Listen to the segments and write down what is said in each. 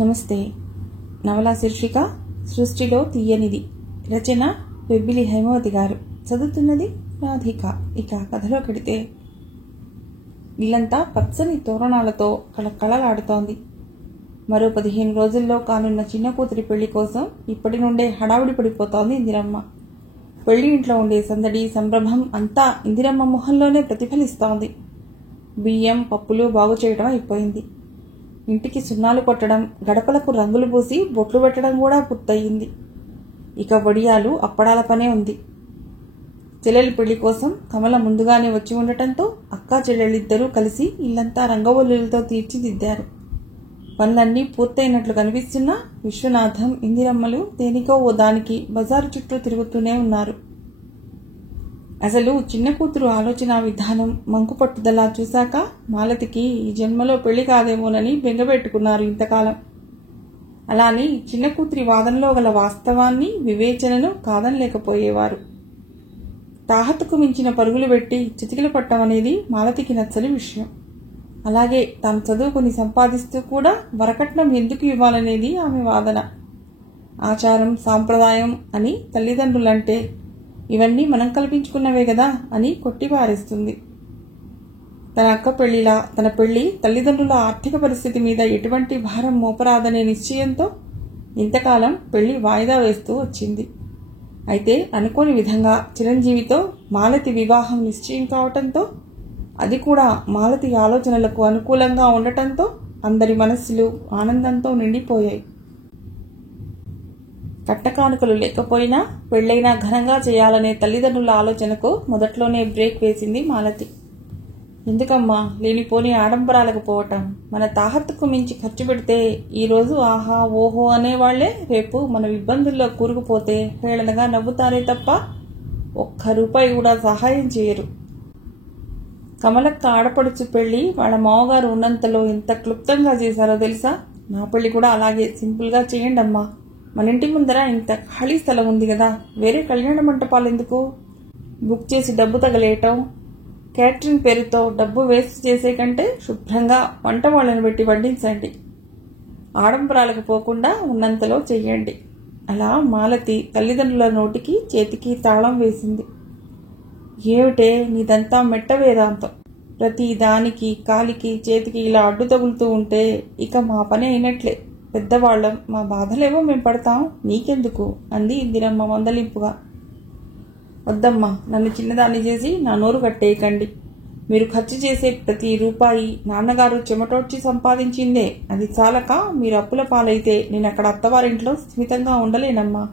నమస్తే. నవల శీర్షిక సృష్టిలో తీయనిది. రచన వెబ్బిలి హేమవతి గారు. చదువుతున్నది రాధిక. ఇక కథలో కడితే, ఇల్లంతా పచ్చని తోరణాలతో కళకళలాడుతోంది. మరో 15 రోజుల్లో కానున్న చిన్న కూతురి పెళ్లి కోసం ఇప్పటి నుండే హడావుడి పడిపోతోంది ఇందిరమ్మ. పెళ్లి ఇంట్లో ఉండే సందడి సంభ్రమం అంతా ఇందిరమ్మ మొహంలోనే ప్రతిఫలిస్తోంది. బియ్యం పప్పులు బాగు చేయడం అయిపోయింది. ఇంటికి సున్నాలు కొట్టడం, గడపలకు రంగులు పూసి బొట్లు పెట్టడం కూడా పూర్తయింది. ఇక వడియాలు అప్పడాల పనే ఉంది. చెల్లెలి పెళ్లి కోసం కమల ముందుగానే వచ్చి ఉండటంతో అక్కా చెల్లెళ్ళిద్దరూ కలిసి ఇల్లంతా రంగవల్లులతో తీర్చిదిద్దారు. పనులన్నీ పూర్తయినట్లు కనిపిస్తున్నా విశ్వనాథం, ఇందిరమ్మలు దేనికో ఓ దానికి బజారు చుట్టూ తిరుగుతూనే ఉన్నారు. అసలు చిన్న కూతురు ఆలోచన విధానం, మంకు పట్టుదల చూశాక మాలతికి ఈ జన్మలో పెళ్లి కాదేమోనని బెంగపెట్టుకున్నారు ఇంతకాలం. అలాని చిన్న కూతురి వాదనలో గల వాస్తవాన్ని, వివేచనను కాదనలేకపోయేవారు. తాహతుకు మించిన పరుగులు పెట్టి చితికిలు పట్టం అనేది మాలతికి నచ్చని విషయం. అలాగే తాను చదువుకుని సంపాదిస్తూ కూడా వరకట్నం ఎందుకు ఇవ్వాలనేది ఆమె వాదన. ఆచారం సాంప్రదాయం అని తల్లిదండ్రులంటే ఇవన్నీ మనం కల్పించుకున్నవే కదా అని కొట్టిపారేస్తుంది. తన అక్క పెళ్లిలా తన పెళ్లి తల్లిదండ్రుల ఆర్థిక పరిస్థితి మీద ఎటువంటి భారం మోపరాదనే నిశ్చయంతో ఇంతకాలం పెళ్లి వాయిదా వేస్తూ వచ్చింది. అయితే అనుకోని విధంగా చిరంజీవితో మాలతి వివాహం నిశ్చయం కావటంతో, అది కూడా మాలతి ఆలోచనలకు అనుకూలంగా ఉండటంతో అందరి మనస్సులు ఆనందంతో నిండిపోయాయి. కట్టకానుకలు లేకపోయినా పెళ్లైనా ఘనంగా చేయాలనే తల్లిదండ్రుల ఆలోచనకు మొదట్లోనే బ్రేక్ వేసింది మాలతి. ఎందుకమ్మా లేనిపోని ఆడంబరాలకు పోవటం? మన తాహత్తుకు మించి ఖర్చు పెడితే ఈరోజు ఆహా ఓహో అనేవాళ్లే రేపు మనం ఇబ్బందుల్లో కూరుకుపోతే హేళనగా నవ్వుతారే తప్ప ఒక్క రూపాయి కూడా సహాయం చేయరు. కమలక్క ఆడపడుచు పెళ్లి వాళ్ళ మామగారు ఉన్నంతలో ఎంత క్లుప్తంగా చేశారో తెలుసా? నా పెళ్లి కూడా అలాగే సింపుల్గా చేయండి అమ్మా. మన ఇంటి ముందర ఇంత ఖాళీ స్థలం ఉంది కదా, వేరే కళ్యాణ మంటపాలు ఎందుకు? బుక్ చేసి డబ్బు తగలేయటం, క్యాటరింగ్ పేరుతో డబ్బు వేస్ట్ చేసే కంటే శుభ్రంగా వంట వాళ్ళని పెట్టి వడ్డించండి. ఆడంబరాలకు పోకుండా ఉన్నంతలో చెయ్యండి. అలా మాలతి తల్లిదండ్రుల నోటికి చేతికి తాళం వేసింది. ఏమిటే నీదంతా మెట్ట వేదాంతం. ప్రతి దానికి కాలికి చేతికి ఇలా అడ్డు తగులుతూ ఉంటే ఇక మా పని అయినట్లే. పెద్దవాళ్లం, మా బాధలేవో మేము పడతాం, నీకెందుకు అంది ఇందిరమ్మ మందలింపుగా. వద్దమ్మా, నన్ను చిన్నదాన్ని చేసి నా నోరు కట్టేయకండి. మీరు ఖర్చు చేసే ప్రతి రూపాయి నాన్నగారు చెమటోడ్చి సంపాదించిందే. అది చాలక మీరు అప్పుల పాలైతే నేను అక్కడ అత్తవారింట్లో స్థిమితంగా ఉండలేనమ్మా.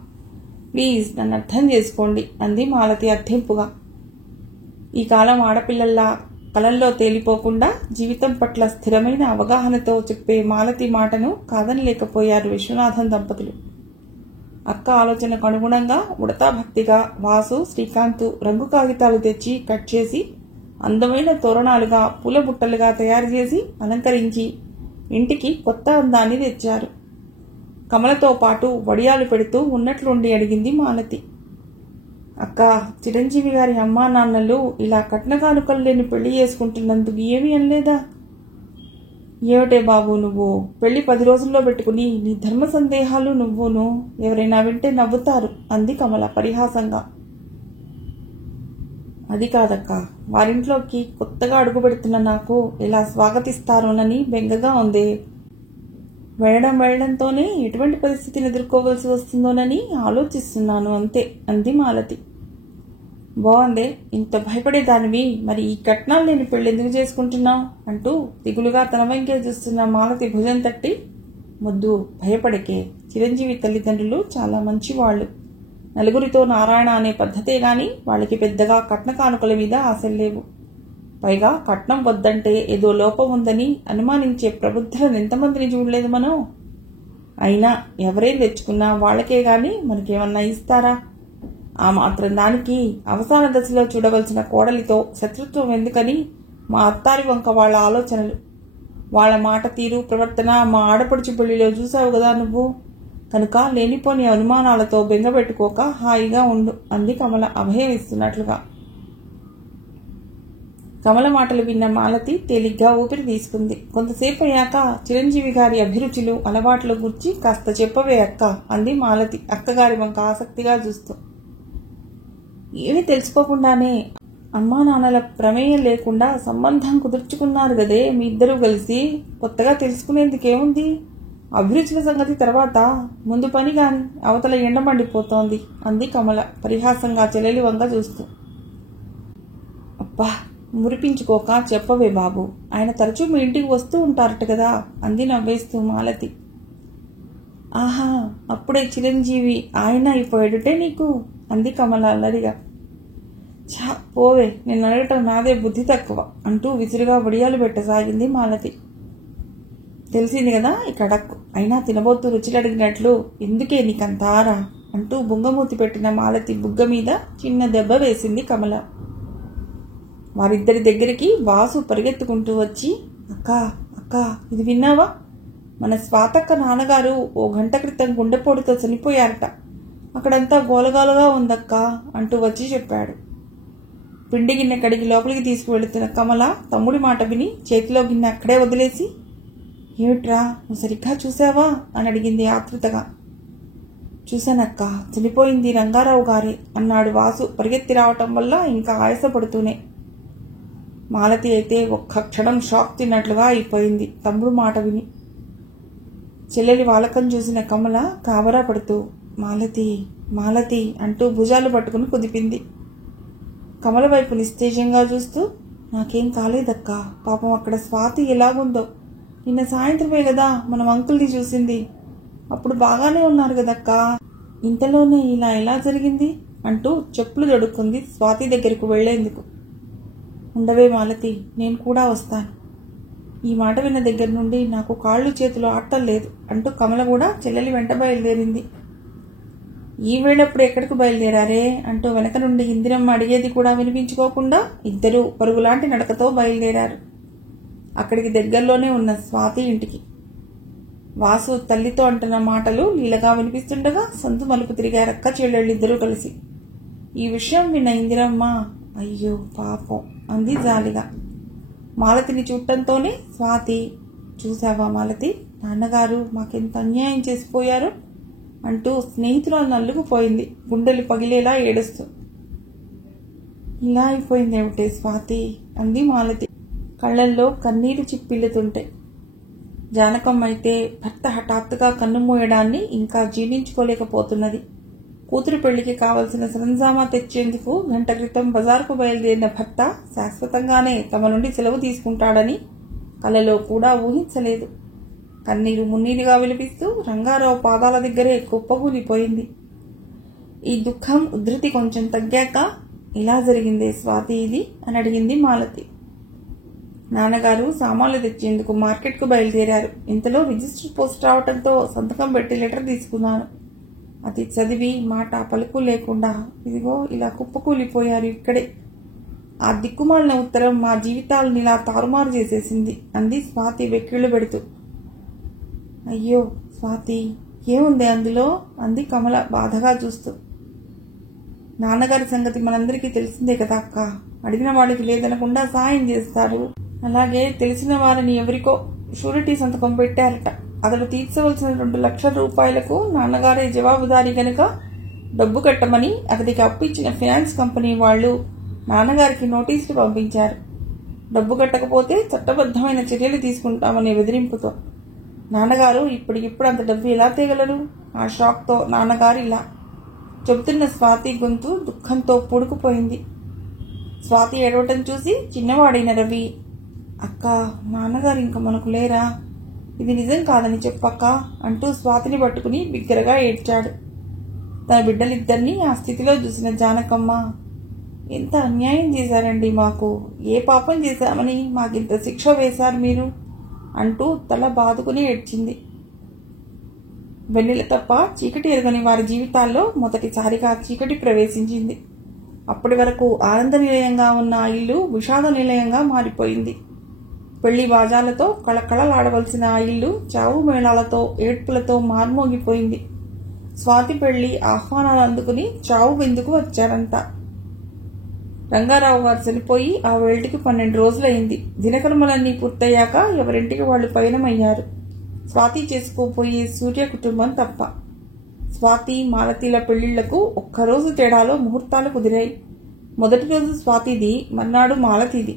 ప్లీజ్ నన్ను అర్థం చేసుకోండి అంది మాలతి అర్థింపుగా. ఈ కాలం ఆడపిల్లల్లా కలల్లో తేలిపోకుండా జీవితం పట్ల స్థిరమైన అవగాహనతో చెప్పే మాలతి మాటను కాదనలేకపోయారు విశ్వనాథం దంపతులు. అక్క ఆలోచనకు అనుగుణంగా ఉడతా భక్తిగా వాసు, శ్రీకాంత్ రంగు కాగితాలు తెచ్చి కట్ చేసి అందమైన తోరణాలుగా పూల బుట్టలుగా తయారు చేసి అలంకరించి ఇంటికి కొత్త అందాన్ని తెచ్చారు. కమలతో పాటు వడియాలు పెడుతూ ఉన్నట్లుండి అడిగింది మాలతి. అక్క, చిరంజీవి గారి అమ్మా నాన్నలు ఇలా కట్న కానుకలు లేని పెళ్లి చేసుకుంటున్నందుకు ఏమీ అనలేదా? ఏమిటే బాబు నువ్వు, పెళ్లి 10 రోజుల్లో పెట్టుకుని నీ ధర్మ సందేహాలు నువ్వును ఎవరైనా వింటే నవ్వుతారు అంది కమల పరిహాసంగా. అది కాదక్క, వారింట్లోకి కొత్తగా అడుగు పెడుతున్న నాకు ఎలా స్వాగతిస్తారోనని బెంగగా ఉంది. వెళ్ళడంతోనే ఎటువంటి పరిస్థితిని ఎదుర్కోవలసి వస్తుందోనని ఆలోచిస్తున్నాను అంతే అంది మాలతి. బాగుందే, ఇంత భయపడేదానివి మరి ఈ కట్నాలు లేని పెళ్లి ఎందుకు చేసుకుంటున్నావు అంటూ దిగులుగా తన వంకే చూస్తున్న మాలతి భుజం తట్టి, మొద్దు భయపడకే, చిరంజీవి తల్లిదండ్రులు చాలా మంచివాళ్లు. నలుగురితో నారాయణ అనే పద్ధతే గాని వాళ్ళకి పెద్దగా కట్న కానుకల మీద ఆశలేవు. పైగా కట్నం వద్దంటే ఏదో లోపం ఉందని అనుమానించే ప్రబుద్ధులను ఎంతమందిని చూడలేదు మనం. అయినా ఎవరేం తెచ్చుకున్నా వాళ్ళకే గాని మనకేమన్నా ఇస్తారా? ఆ మాత్రం దానికి అవసాన దశలో చూడవలసిన కోడలితో శత్రుత్వం ఎందుకని మా అత్తారి వంక వాళ్ళ ఆలోచనలు, వాళ్ళ మాట తీరు ప్రవర్తన మా ఆడపడుచు పెళ్లిలో చూసావు కదా నువ్వు. కనుక లేనిపోని అనుమానాలతో బెంగపెట్టుకోక హాయిగా ఉండు అంది కమల అభయం ఇస్తున్నట్లుగా. కమల మాటలు విన్న మాలతి తేలిగ్గా ఊపిరి తీసుకుంది. కొంతసేపు అయ్యాక చిరంజీవి గారి అభిరుచులు అలవాట్ల గురించి కాస్త చెప్పవే అక్క అంది మాలతి అక్కగారి వంక ఆసక్తిగా చూస్తూ. ఏమీ తెలుసుకోకుండానే అమ్మా నాన్నల ప్రమేయం లేకుండా సంబంధం కుదుర్చుకున్నారు గదే మీ ఇద్దరూ కలిసి. కొత్తగా తెలుసుకునేందుకేముంది? అభిరుచుల సంగతి తర్వాత, ముందు పని గాని అవతల ఎండ మండిపోతోంది అంది కమల పరిహాసంగా చెల్లెలి వంగ చూస్తూ. అబ్బా మురిపించుకోక చెప్పవే బాబు, ఆయన తరచూ మీ ఇంటికి వస్తూ ఉంటారట కదా అంది నవ్వేస్తూ మాలతి. ఆహా అప్పుడే చిరంజీవి ఆయన అయిపోయాడుటే నీకు అంది కమల అల్లరిగా. ఛా పోవే, నేను అడగటం నాదే బుద్ధి తక్కువ అంటూ విసురుగా వడియాలు పెట్టసాగింది మాలతి. తెలిసింది కదా ఇక అడక్కు, అయినా తినబోతూ రుచులు అడిగినట్లు ఎందుకే నీకంతారా అంటూ బుంగమూతి పెట్టిన మాలతి బుగ్గ మీద చిన్న దెబ్బ వేసింది కమల. వారిద్దరి దగ్గరికి వాసు పరిగెత్తుకుంటూ వచ్చి, అక్క అక్క ఇది విన్నావా? మన స్వాతక్క నాన్నగారు ఓ గంట క్రితం గుండెపోటుతో చనిపోయారట. అక్కడంతా గోలగాలుగా ఉందక్క అంటూ వచ్చి చెప్పాడు. పిండి గిన్నె కడిగి లోపలికి తీసుకువెళుతున్న కమల తమ్ముడి మాట విని చేతిలో గిన్నె అక్కడే వదిలేసి, ఏమిట్రా నువ్వు సరిగ్గా చూసావా అని అడిగింది ఆతృతగా. చూశానక్క, చనిపోయింది రంగారావు గారే అన్నాడు వాసు పరిగెత్తి రావటం వల్ల ఇంకా ఆయాసపడుతూనే. మాలతి అయితే ఒక్క క్షణం షాక్ తిన్నట్లుగా అయిపోయింది తమ్ముడు మాట విని. చెల్లెలి వాలకం చూసిన కమల కాబరా పడుతూ మాలతి మాలతి అంటూ భుజాలు పట్టుకుని కుదిపింది. కమల వైపు నిస్తేజంగా చూస్తూ, నాకేం కాలేదక్కా, పాపం అక్కడ స్వాతి ఎలాగుందో. నిన్న సాయంత్రమే కదా మనం అంకుల్ని చూసింది, అప్పుడు బాగానే ఉన్నారు కదక్కా, ఇంతలోనే ఇలా ఎలా జరిగింది అంటూ చెప్పులు దొడుక్కుంది స్వాతి దగ్గరకు వెళ్లేందుకు. ఉండవే మాలతి, నేను కూడా వస్తాను. ఈ మాట విన్న దగ్గర నుండి నాకు కాళ్ళు చేతులు ఆడటం లేదు అంటూ కమల కూడా చెల్లెలి వెంట బయలుదేరింది. ఈ వేళప్పుడు ఎక్కడికి బయలుదేరారే అంటూ వెనక నుండి ఇందిరమ్మ అడిగేది కూడా వినిపించుకోకుండా ఇద్దరూ పరుగులాంటి నడకతో బయలుదేరారు. అక్కడికి దగ్గరలోనే ఉన్న స్వాతి ఇంటికి. వాసు తల్లితో అంటున్న మాటలు లీలగా వినిపిస్తుండగా సంతు మలుపు తిరిగారక్క చెల్లెళ్ళిద్దరూ కలిసి. ఈ విషయం విన్న ఇందిరమ్మ, అయ్యో పాపం అంది జాలిగా. మాలతిని చూడటంతోనే స్వాతి, చూసావా మాలతి, నాన్నగారు మాకెంత అన్యాయం చేసిపోయారు అంటూ స్నేహితురాలు నల్లుకుపోయింది గుండెలు పగిలేలా ఏడుస్తూ. ఇలా అయిపోయిందేమిటే స్వాతి అంది మాలతి కళ్లల్లో కన్నీరు చిప్పిల్లుతుంటే. జానకమ్మ అయితే భర్త హఠాత్తుగా కన్నుమూయడాన్ని ఇంకా జీర్ణించుకోలేకపోతున్నది. కూతురు పెళ్లికి కావలసిన సరంజామా తెచ్చేందుకు గంట క్రితం బజార్కు బయలుదేరిన భర్త శాశ్వతంగానే తమ నుండి సెలవు తీసుకుంటాడని కలలో కూడా ఊహించలేదు. కన్నీరు మున్నీరుగా విలిపిస్తూ రంగారావు పాదాల దగ్గరే కుప్పకూలిపోయింది. ఈ దుఃఖం ఉధృతి కొంచెం తగ్గాక, ఇలా జరిగిందే స్వాతి ఇది అని అడిగింది మాలతి. నాన్నగారు సామాన్లు తెచ్చేందుకు మార్కెట్కు బయలుదేరారు. ఇంతలో రిజిస్టర్ పోస్ట్ రావడంతో సంతకం పెట్టి లెటర్ తీసుకున్నాను. అది చదివి మాట పలుకు లేకుండా ఇదిగో ఇలా కుప్పకూలిపోయారు ఇక్కడే. ఆ దిక్కుమాలిన ఉత్తరం మా జీవితాలను ఇలా తారుమారు చేసేసింది అంది స్వాతి వెక్కిళ్లు పెడుతూ. అయ్యో స్వాతి, ఏముంది అందులో అంది కమల బాధగా చూస్తూ. నాన్నగారి సంగతి మనందరికీ తెలిసిందే కదా అక్క, అడిగిన వాడికి లేదనకుండా సాయం చేస్తారు. అలాగే తెలిసిన వారిని ఎవరికో షూరిటీ సంతకం పెట్టారట. అతడు తీర్చవలసిన 2 లక్షల రూపాయలకు నాన్నగారే జవాబుదారీ గనుక డబ్బు కట్టమని అతడికి అప్పు ఇచ్చిన ఫైనాన్స్ కంపెనీ వాళ్లు నాన్నగారికి నోటీసులు పంపించారు. డబ్బు కట్టకపోతే చట్టబద్ధమైన చర్యలు తీసుకుంటామనే బెదిరింపుతో. నాన్నగారు ఇప్పటికిప్పుడు అంత డబ్బు ఎలా తేగలరు? ఆ షాక్తో నాన్నగారు ఇలా చెబుతున్న స్వాతి గొంతు దుఃఖంతో పూడుకుపోయింది. స్వాతి ఏడవటం చూసి చిన్నవాడైన రవి, అక్క నాన్నగారు ఇంక మనకు లేరా, ఇది నిజం కాదని చెప్పక్క అంటూ స్వాతిని పట్టుకుని బిగ్గరగా ఏడ్చాడు. తన బిడ్డలిద్దరినీ ఆ స్థితిలో చూసిన జానకమ్మ, ఎంత అన్యాయం చేశారండి మాకు, ఏ పాపం చేశామని మాకింత శిక్ష వేశారు మీరు అంటూ తల బాదుకుని ఏడ్చింది. వెన్నెల తప్ప చీకటి ఎరగని వారి జీవితాల్లో మొదటిసారిగా చీకటి ప్రవేశించింది. అప్పటి వరకు ఆనంద నిలయంగా ఉన్న ఆ ఇల్లు విషాద నిలయంగా మారిపోయింది. పెళ్లి బాజాలతో కళకళలాడవలసిన ఆ ఇల్లు చావు మేళాలతో ఏడ్పులతో మార్మోగిపోయింది. స్వాతి పెళ్లి ఆహ్వానాలు అందుకుని చావు విందుకు వచ్చారంతా. రంగారావు గారు చనిపోయి ఆ వేళటికి 12 రోజులైంది. దినకర్మలన్నీ పూర్తయ్యాక ఎవరింటికి వాళ్ళు పయనమయ్యారు. స్వాతి చేసుకోపోయే సూర్య కుటుంబం తప్ప. స్వాతి మాలతీల పెళ్లిళ్లకు ఒక్కరోజు తేడాలో ముహూర్తాలు కుదిరాయి. మొదటి రోజు స్వాతిది, మర్నాడు మాలతీది.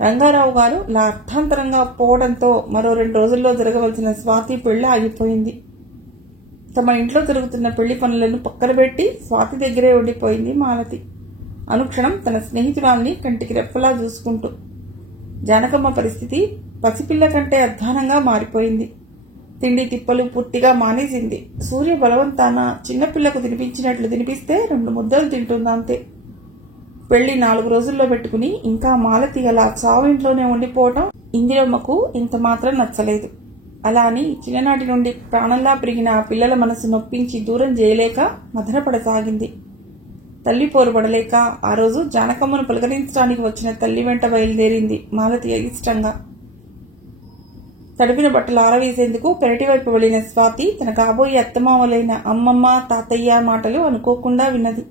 రంగారావు గారు ఇలా అర్థాంతరంగా పోవడంతో మరో 2 రోజుల్లో జరగవలసిన స్వాతి పెళ్లి ఆగిపోయింది. తమ ఇంట్లో జరుగుతున్న పెళ్లి పనులను పక్కన పెట్టి స్వాతి దగ్గరే ఉండిపోయింది మాలతి, అనుక్షణం తన స్నేహితురాల్ని కంటికి రెప్పలా చూసుకుంటూ. జానకమ్మ పరిస్థితి పసిపిల్ల కంటే అధ్వానంగా మారిపోయింది. తిండి తిప్పలు పూర్తిగా మానేసింది. సూర్య బలవంతాన చిన్నపిల్లకు తినిపించినట్లు తినిపిస్తే 2 ముద్దలు తింటుందంతే. పెళ్లి 4 రోజుల్లో పెట్టుకుని ఇంకా మాలతి అలా చావింట్లోనే ఉండిపోవటం ఇందిరమ్మకు ఇంత మాత్రం నచ్చలేదు. అలా అని చిన్ననాటి నుండి ప్రాణంలా పెరిగిన ఆ పిల్లల మనసు నొప్పించి దూరం చేయలేక మదనపడసాగింది. తల్లి పోరుపడలేక ఆ రోజు జానకమ్మను పలకరించడానికి వచ్చిన తల్లి వెంట బయలుదేరింది మాలతి ఇష్టంగా. తడిపిన బట్టలు ఆరవేసేందుకు పెరటి వైపు వెళ్లిన స్వాతి తన కాబోయే అత్తమామలైన అమ్మమ్మ తాతయ్య మాటలు అనుకోకుండా విన్నది.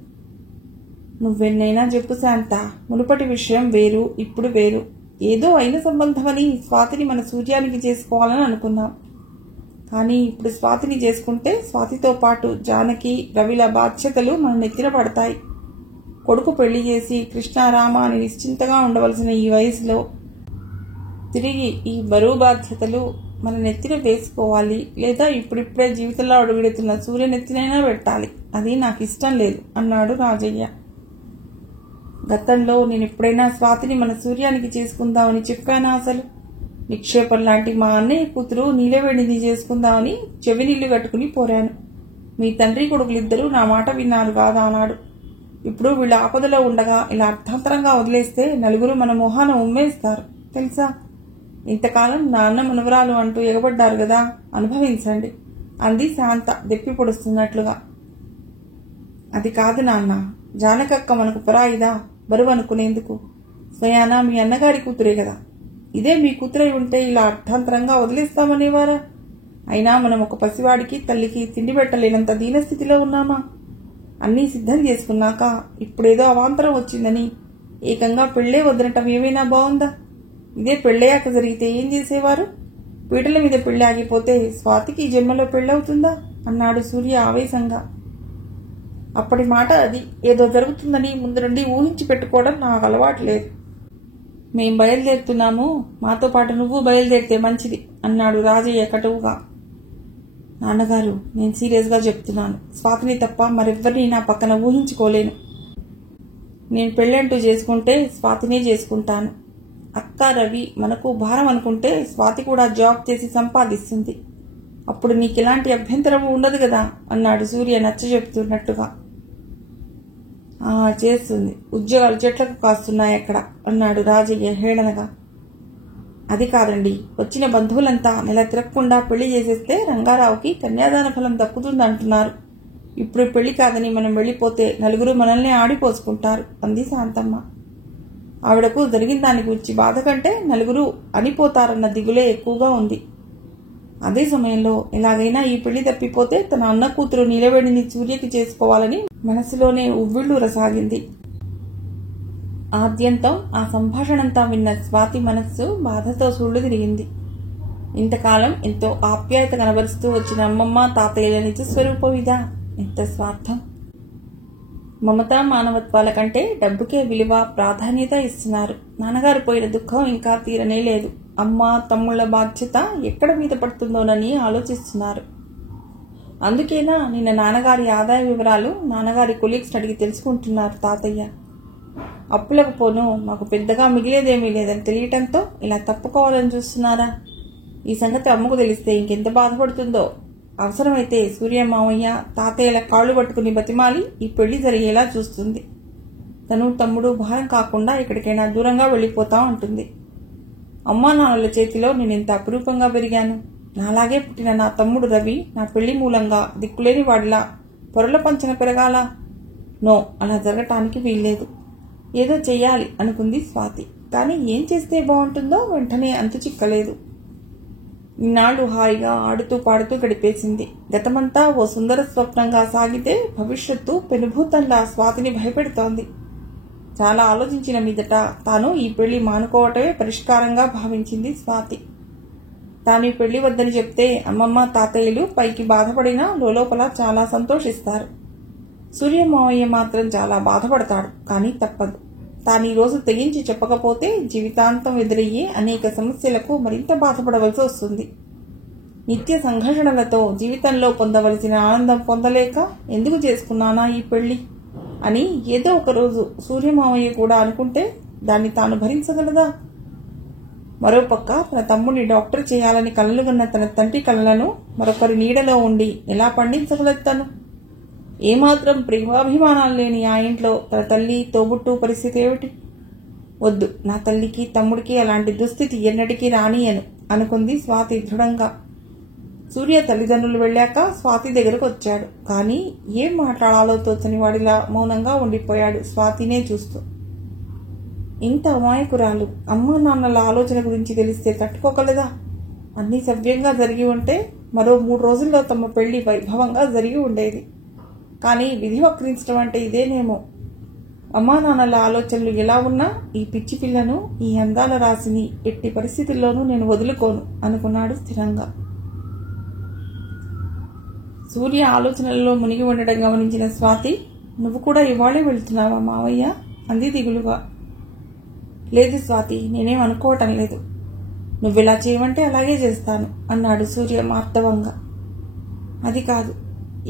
నువ్వెన్నైనా చెప్పు శాంత, మునుపటి విషయం వేరు, ఇప్పుడు వేరు. ఏదో అయిన సంబంధమని స్వాతిని మన సూర్యానికి చేసుకోవాలని అనుకున్నాం. కానీ ఇప్పుడు స్వాతిని చేసుకుంటే స్వాతితో పాటు జానకి, రవిల బాధ్యతలు మన నెత్తిన పడతాయి. కొడుకు పెళ్లి చేసి కృష్ణారామ అని నిశ్చింతగా ఉండవలసిన ఈ వయసులో తిరిగి ఈ బరువు బాధ్యతలు మన నెత్తిన వేసుకోవాలి, లేదా ఇప్పుడిప్పుడే జీవితంలో అడుగుడుతున్న సూర్య నెత్తినైనా పెట్టాలి. అది నాకు ఇష్టం లేదు అన్నాడు రాజయ్య. గతంలో నేను ఎప్పుడైనా స్వాతిని మన సూర్యానికి చేసుకుందామని చెప్పానా? అసలు నిక్షేపం లాంటి మా అన్నయ్య కూతురు నీలవేణిని చేసుకుందామని చెవి నీళ్లు కట్టుకుని పోరాను. మీ తండ్రి కొడుకులిద్దరూ నా మాట విన్నారు కాదా అన్నాడు. ఇప్పుడు వీళ్ళ ఆపదలో ఉండగా ఇలా అర్థాంతరంగా వదిలేస్తే నలుగురు మన మొహాన ఉమ్మేస్తారు తెలుసా. ఇంతకాలం నా అన్న మనవరాలు అంటూ ఎగబడ్డారు కదా, అనుభవించండి అంది శాంత దెప్పి పొడుస్తున్నట్లుగా. అది కాదు నాన్న, జానకక్క మనకు పరాయిదా, బరువు అనుకునేందుకు. స్వయానా మీ అన్నగారి కూతురే కదా. ఇదే మీ కూతురై ఉంటే ఇలా అర్థాంతరంగా వదిలేస్తామనేవారా? అయినా మనం ఒక పసివాడికి తల్లికి తిండి పెట్టలేనంత దీనస్థితిలో ఉన్నామా? అన్నీ సిద్ధం చేసుకున్నాక ఇప్పుడేదో అవాంతరం వచ్చిందని ఏకంగా పెళ్లే వదలటం ఏమైనా బాగుందా? ఇదే పెళ్ళయ్యాక జరిగితే ఏం చేసేవారు? పీటల మీద పెళ్లి ఆగిపోతే స్వాతికి జన్మలో పెళ్ళవుతుందా అన్నాడు సూర్య ఆవేశంగా. అప్పటి మాట అది. ఏదో జరుగుతుందని ముందు నుండి ఊహించి పెట్టుకోవడం నాకు అలవాటు లేదు. మేం బయలుదేరుతున్నాము, మాతో పాటు నువ్వు బయలుదేరితే మంచిది అన్నాడు రాజయ్య కటువుగా. నాన్నగారు, నేను సీరియస్గా చెప్తున్నాను. స్వాతిని తప్ప మరెవ్వరినీ నా పక్కన ఊహించుకోలేను. నేను పెళ్ళంటూ చేసుకుంటే స్వాతినే చేసుకుంటాను. అక్క, రవి మనకు భారం అనుకుంటే స్వాతి కూడా జాబ్ చేసి సంపాదిస్తుంది. అప్పుడు నీకెలాంటి అభ్యంతరం ఉండదు కదా అన్నాడు సూర్య నచ్చ చెప్తున్నట్టుగా. చేస్తుంది, ఉద్యోగాలు చెట్లకు కాస్తున్నాయి అక్కడ అన్నాడు రాజయ్య హేళనగా. అది కాదండి, వచ్చిన బంధువులంతా నెల తిరగకుండా పెళ్లి చేసేస్తే రంగారావుకి కన్యాదాన ఫలం దక్కుతుందంటున్నారు. ఇప్పుడు పెళ్లి కాదని మనం వెళ్లిపోతే నలుగురు మనల్ని ఆడిపోసుకుంటారు అంది శాంతమ్మ. ఆవిడకు జరిగిన దాని గురించి బాధ కంటే నలుగురు అనిపోతారన్న దిగులే ఎక్కువగా ఉంది. అదే సమయంలో ఎలాగైనా ఈ పెళ్లి తప్పిపోతే తన అన్న కూతురు నీలవేణిని సూర్యకి చేసుకోవాలని మనసులోనే ఉవ్విళ్లూరసాగింది. ఆద్యంతం ఆ సంభాషణంతా విన్న స్వాతి మనస్సు బాధతో సుళ్లు తిరిగింది. ఇంతకాలం ఎంతో ఆప్యాయత కనబరుస్తూ వచ్చిన అమ్మమ్మ తాతయ్యల నిజస్వరూపం ఇదా? ఎంత స్వార్థం! మమతా మానవత్వాల కంటే డబ్బుకే విలువ, ప్రాధాన్యత ఇస్తున్నారు. నాన్నగారు పోయిన దుఃఖం ఇంకా తీరనే లేదు. అమ్మ తమ్ముళ్ల బాధ్యత ఎక్కడ మీద పడుతుందోనని ఆలోచిస్తున్నారు. అందుకేనా నిన్న నాన్నగారి ఆదాయ వివరాలు నాన్నగారి కొలీగ్స్ అడిగి తెలుసుకుంటున్నారు తాతయ్య. అప్పులకు పోను మాకు పెద్దగా మిగిలేదేమీ లేదని తెలియటంతో ఇలా తప్పుకోవాలని చూస్తున్నారా? ఈ సంగతి అమ్మకు తెలిస్తే ఇంకెంత బాధపడుతుందో. అవసరమైతే సూర్య మామయ్య తాతయ్యల కాళ్లు పట్టుకుని బతిమాలి ఈ పెళ్లి జరిగేలా చూస్తుంది. తను తమ్ముడు భారం కాకుండా ఎక్కడికైనా దూరంగా వెళ్లిపోతా ఉంటుంది. అమ్మా నాన్నల చేతిలో నేనెంత అపురూపంగా పెరిగాను. నాలాగే పుట్టిన నా తమ్ముడు రవి నా పెళ్లి మూలంగా దిక్కులేని వాడిలా పొరల పంచన పెరగాల? నో, అలా జరగటానికి వీల్లేదు. ఏదో చెయ్యాలి అనుకుంది స్వాతి. కానీ ఏం చేస్తే బాగుంటుందో వెంటనే అంతు చిక్కలేదు. ఇన్నాళ్లు హాయిగా ఆడుతూ పాడుతూ గడిపేసింది. గతమంతా ఓ సుందర స్వప్నంగా సాగితే భవిష్యత్తు పెనుభూతంలా స్వాతిని భయపెడుతోంది. చాలా ఆలోచించిన మీదట తాను ఈ పెళ్లి మానుకోవటమే పరిష్కారంగా భావించింది స్వాతి. తాను ఈ పెళ్లి వద్దని చెప్తే అమ్మమ్మ తాతయ్యలు పైకి బాధపడినా లోపల చాలా సంతోషిస్తారు. సూర్యమావయ్య మాత్రం చాలా బాధపడతాడు. కానీ తప్పదు. తాను ఈ రోజు తెగించి చెప్పకపోతే జీవితాంతం ఎదురయ్యే అనేక సమస్యలకు మరింత బాధపడవలసి వస్తుంది. నిత్య సంఘర్షణలతో జీవితంలో పొందవలసిన ఆనందం పొందలేక ఎందుకు చేసుకున్నానా ఈ పెళ్లి అని ఏదో ఒకరోజు సూర్యమావయ్య కూడా అనుకుంటే దాన్ని తాను భరించగలదా? మరోపక్క తన తమ్ముడిని డాక్టర్ చేయాలని కలలుగన్న తన తండ్రి కలలను మరొకరి నీడలో ఉండి ఎలా పండించగలదు తను? ఏమాత్రం ప్రేమాభిమానాలు లేని ఆ ఇంట్లో తన తల్లి తోబుట్టు పరిస్థితి ఏమిటి? వద్దు, నా తల్లికి తమ్ముడికి అలాంటి దుస్థితి ఎన్నటికీ రానియను అనుకుంది స్వాతి దృఢంగా. సూర్య తల్లిదండ్రులు వెళ్ళాక స్వాతి దగ్గరకు వచ్చాడు. కానీ ఏం మాట్లాడాలో తోచని వాడిలా మౌనంగా ఉండిపోయాడు స్వాతినే చూస్తూ. ఇంత అమాయకురాలు అమ్మా నాన్నల ఆలోచన గురించి తెలిస్తే తట్టుకోగలదా? అన్ని సవ్యంగా జరిగి ఉంటే మరో 3 రోజుల్లో తమ పెళ్లి వైభవంగా జరిగి ఉండేది. కానీ విధి వక్రించడం అంటే ఇదేనేమో. అమ్మా నాన్నల ఆలోచనలు ఎలా ఉన్నా ఈ పిచ్చి పిల్లను, ఈ అందాల రాశిని ఎట్టి పరిస్థితుల్లోనూ నేను వదులుకోను అనుకున్నాడు స్థిరంగా. సూర్య ఆలోచనలలో మునిగి ఉండడం గమనించిన స్వాతి, నువ్వు కూడా ఇవాళే వెళ్తున్నావా మావయ్య అంది దిగులుగా. లేదు స్వాతి, నేనేం అనుకోవటం లేదు. నువ్వెలా చేయమంటే అలాగే చేస్తాను అన్నాడు సూర్య మార్తవంగా. అది కాదు,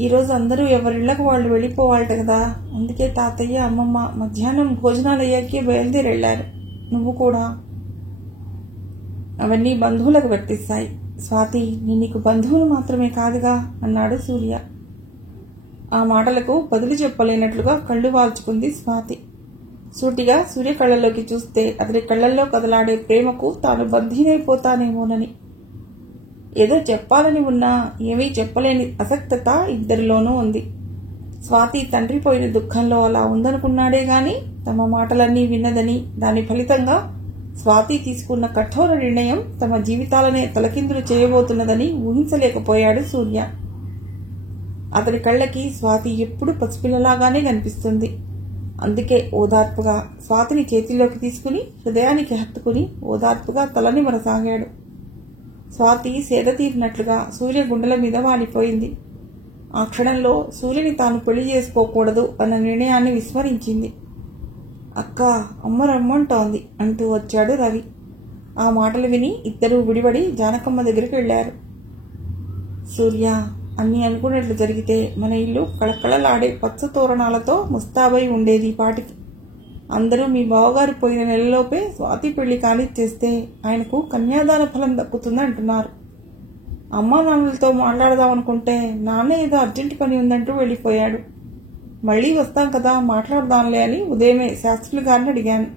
ఈరోజు అందరూ ఎవరిళ్లకు వాళ్ళు వెళ్ళిపోవాలట కదా. అందుకే తాతయ్య అమ్మమ్మ మధ్యాహ్నం భోజనాలయ్యాకే బయలుదేరెళ్లారు. నువ్వు కూడా. అవన్నీ బంధువులకు వర్తిస్తాయి స్వాతి, నేను నీకు బంధువులు మాత్రమే కాదుగా అన్నాడు సూర్య. ఆ మాటలకు బదులు చెప్పలేనట్లుగా కళ్ళు వాల్చుకుంది స్వాతి. సూటిగా సూర్య కళ్ళల్లోకి చూస్తే అతని కళ్ళల్లో కదలాడే ప్రేమకు తాను బంధీనైపోతానేమోనని. ఏదో చెప్పాలని ఉన్నా ఏమీ చెప్పలేని అసక్తత ఇద్దరిలోనూ ఉంది. స్వాతి తండ్రి పోయిన దుఃఖంలో అలా ఉందనుకున్నాడే గాని తమ మాటలన్నీ విన్నదని, దాని ఫలితంగా స్వాతి తీసుకున్న కఠోర నిర్ణయం తమ జీవితాలనే తలకిందులు చేయబోతున్నదని ఊహించలేకపోయాడు సూర్య. అతని కళ్ళకి స్వాతి ఎప్పుడూ పసిపిల్లలాగానే కనిపిస్తుంది. అందుకే ఓదార్పుగా స్వాతిని చేతిలోకి తీసుకుని హృదయానికి హత్తుకుని ఓదార్పుగా తలని మరసాగాడు. స్వాతి సేద తీరినట్లుగా సూర్య గుండెల మీద వాలిపోయింది. ఆ క్షణంలో సూర్యుని తాను పెళ్లి చేసుకోకూడదు అన్న నిర్ణయాన్ని విస్మరించింది. అక్క, అమ్మ రమ్మంటోంది అంటూ వచ్చాడు రవి. ఆ మాటలు విని ఇద్దరూ విడివడి జానకమ్మ దగ్గరికి వెళ్లారు. సూర్య, అన్ని అనుకున్నట్లు జరిగితే మన ఇల్లు కళకళలాడే పచ్చ తోరణాలతో ముస్తాబై ఉండేది పాటికి. అందరూ మీ బావగారి పోయిన నెలలోపే స్వాతి పెళ్లి కానిచ్చేస్తే ఆయనకు కన్యాదాన ఫలం దక్కుతుందంటున్నారు. అమ్మా నాన్నలతో మాట్లాడదామనుకుంటే నాన్న ఏదో అర్జెంటు పని ఉందంటూ వెళ్ళిపోయాడు. మళ్లీ వస్తాం కదా, మాట్లాడదాంలే అని ఉదయమే శాస్త్రులు గారిని అడిగాను.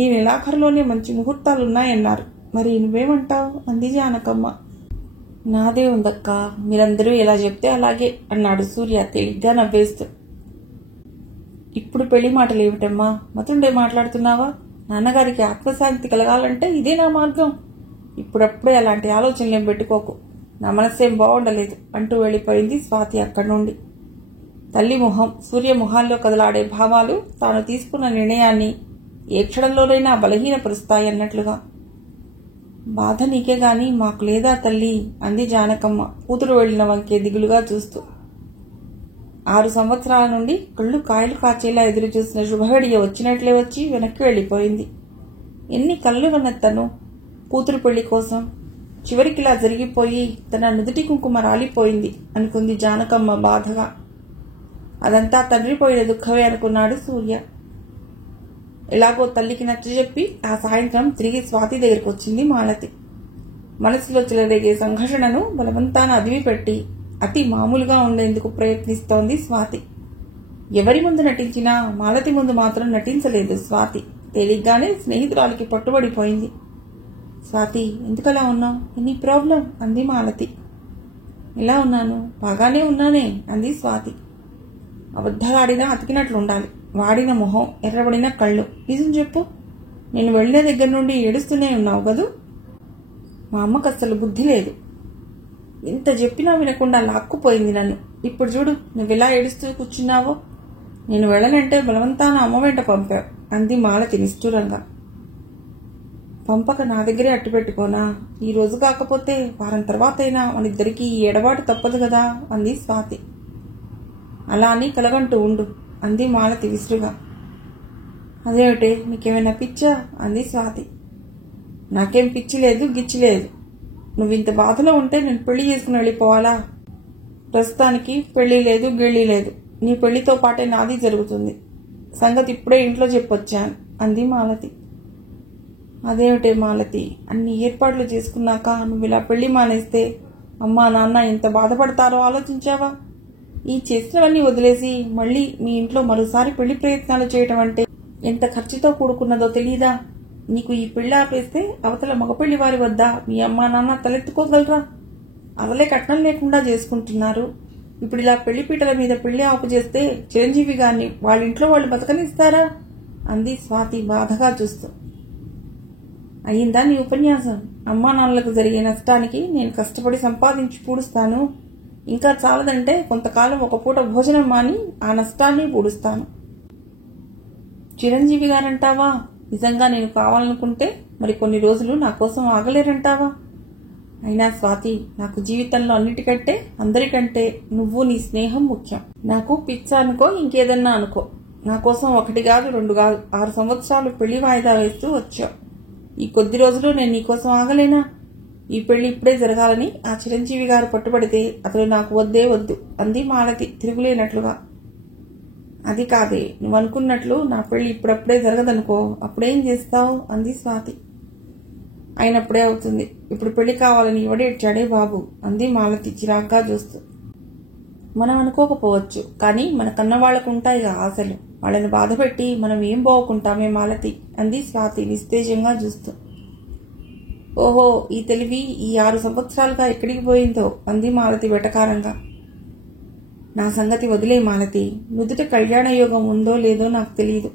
ఈ నెలాఖరులోనే మంచి ముహూర్తాలున్నాయన్నారు. మరి నువ్వేమంటావు అంది జానకమ్మ. నాదే ఉందక్క, మీరందరూ ఎలా చెప్తే అలాగే అన్నాడు సూర్య తేలిగ్గా నవ్వేస్తూ. ఇప్పుడు పెళ్లి మాటలు ఏమిటమ్మా, మతుండే మాట్లాడుతున్నావా? నాన్నగారికి ఆత్మశాంతి కలగాలంటే ఇదే నా మార్గం. ఇప్పుడప్పుడే అలాంటి ఆలోచనలేం పెట్టుకోకు, నా మనస్సేం బాగుండలేదు అంటూ వెళ్ళిపోయింది స్వాతి అక్కడి నుండి. తల్లి మొహం, సూర్య మొహాల్లో కదలాడే భావాలు తాను తీసుకున్న నిర్ణయాన్ని ఏ క్షణంలోనైనా బలహీనపరుస్తాయన్నట్లుగా. బాధ నీకే గాని మాకు లేదా తల్లి అంది జానకమ్మ కూతురు వెళ్లిన వంకే దిగులుగా చూస్తూ. 6 సంవత్సరాల నుండి కళ్ళు కాయలు కాచేలా ఎదురు చూసిన శుభగడియ వచ్చినట్లే వచ్చి వెనక్కి వెళ్లిపోయింది. ఎన్ని కళ్ళు కన్నెత్తను కూతురు పెళ్లి కోసం. చివరికిలా జరిగిపోయి తన నుదుటి కుంకుమ రాలిపోయింది అనుకుంది జానకమ్మ బాధగా. అదంతా తండ్రి పోయిన దుఃఖమే అనుకున్నాడు సూర్య. ఎలాగో తల్లికి నచ్చజెప్పి ఆ సాయంత్రం తిరిగి స్వాతి దగ్గరకు వచ్చింది మాలతి. మనసులో చెలరేగే సంఘర్షణను బలవంతాన అదిమిపెట్టి అతి మామూలుగా ఉండేందుకు ప్రయత్నిస్తోంది స్వాతి. ఎవరి ముందు నటించినా మాలతి ముందు మాత్రం నటించలేదు స్వాతి. తేలిగ్గానే స్నేహితురాలికి పట్టుబడిపోయింది. స్వాతి, ఎందుకలా ఉన్నావు? ఎనీ ప్రాబ్లం అంది మాలతి. ఎలా ఉన్నాను? బాగానే ఉన్నానే అంది స్వాతి. అబద్ధాలాడినా అతికినట్లుండాలి. వాడిన మొహం, ఎర్రబడిన కళ్ళు. నిజం చెప్పు, నేను వెళ్లే దగ్గర నుండి ఏడుస్తూనే ఉన్నావు కదూ? మా అమ్మకు అస్సలు బుద్ధి లేదు. ఇంత చెప్పినా వినకుండా లాక్కుపోయింది నన్ను. ఇప్పుడు చూడు నువ్వెలా ఏడుస్తూ కూర్చున్నావో. నేను వెళ్ళనంటే బలవంతాన అమ్మ వెంట పంపావు అంది మాలతి నిష్ఠూరంగా. పంపక నా దగ్గరే అట్టు పెట్టుకోనా? ఈ రోజు కాకపోతే వారం తర్వాత అయినా మన ఇద్దరికీ ఈ ఎడబాటు తప్పదు కదా అంది స్వాతి. అలా అని కలగంటూ ఉండు అంది మాలతి విసురుగా. అదేమిటే, నీకేమైనా పిచ్చా అంది స్వాతి. నాకేం పిచ్చి లేదు, గిచ్చి లేదు. నువ్వు ఇంత బాధలో ఉంటే నేను పెళ్లి చేసుకుని వెళ్ళిపోవాలా? ప్రస్తుతానికి పెళ్లి లేదు, గిళ్ళి లేదు. నీ పెళ్లితో పాటే నాది జరుగుతుంది. సంగతి ఇప్పుడే ఇంట్లో చెప్పొచ్చాను అంది మాలతి. అదేమిటే మాలతి, అన్ని ఏర్పాట్లు చేసుకున్నాక నువ్వు ఇలా పెళ్లి మానేస్తే అమ్మా నాన్న ఎంత బాధపడతారో ఆలోచించావా? ఈ చేసినవన్నీ వదిలేసి మళ్ళీ మీ ఇంట్లో మరోసారి పెళ్లి ప్రయత్నాలు చేయటం అంటే ఎంత ఖర్చుతో కూడుకున్నదో తెలీదా? నీకు ఈ పెళ్లి ఆపేస్తే అవతల మగపెళ్లి వారి వద్ద మీ అమ్మా నాన్న తలెత్తుకోగలరా? అసలే కట్నం లేకుండా చేసుకుంటున్నారు. ఇప్పుడు ఇలా పెళ్లిపీటల మీద పెళ్లి ఆపు చేస్తే చిరంజీవి గారిని వాళ్ళ ఇంట్లో వాళ్ళు బతకనిస్తారా అంది స్వాతి బాధగా చూస్తూ. అయ్యిందా నీ ఉపన్యాసం? అమ్మా నాన్నలకు జరిగే నష్టానికి నేను కష్టపడి సంపాదించి పూడుస్తాను. ఇంకా చాలదంటే కొంతకాలం ఒక పూట భోజనం మాని ఆ నష్టాన్ని పూడుస్తాను. చిరంజీవి గారంటావా? నిజంగా నేను కావాలనుకుంటే మరి కొన్ని రోజులు నా కోసం ఆగలేరంటావా? అయినా స్వాతి, నాకు జీవితంలో అన్నిటికంటే అందరికంటే నువ్వు నీ స్నేహం ముఖ్యం. నాకు పిచ్చ అనుకో, ఇంకేదన్నా అనుకో, నా కోసం 1 కాదు 2 కాదు 6 సంవత్సరాలు పెళ్లి వాయిదా వేస్తూ వచ్చావు. ఈ కొద్ది రోజులు నేను నీకోసం ఆగలేనా? ఈ పెళ్లి ఇప్పుడే జరగాలని ఆ చిరంజీవి గారు పట్టుబడితే అతడు నాకు వద్దే వద్దు అంది మాలతి తిరుగులేనట్లుగా. అది కాదే, నువ్వు అనుకున్నట్లు నా పెళ్లి ఇప్పుడప్పుడే జరగదనుకో, అప్పుడేం చేస్తావు అంది స్వాతి. అయినప్పుడే అవుతుంది. ఇప్పుడు పెళ్లి కావాలని ఎవడేడ్చాడే బాబు అంది మాలతి చిరాగ్గా చూస్తూ. మనం అనుకోకపోవచ్చు, కానీ మన కన్నవాళ్లకు ఉంటాయి ఆశలు. వాళ్ళని బాధపెట్టి మనం ఏం బాగుకుంటామే మాలతి అంది స్వాతి నిస్తేజంగా చూస్తూ. ఓహో, ఈ తెలివి ఈ 6 సంవత్సరాలుగా ఎక్కడికి పోయిందో అంది మాలతి వెటకారంగా. నా సంగతి వదిలే మాలతి. నుదుట కళ్యాణ యోగం ఉందో లేదో నాకు తెలియదు.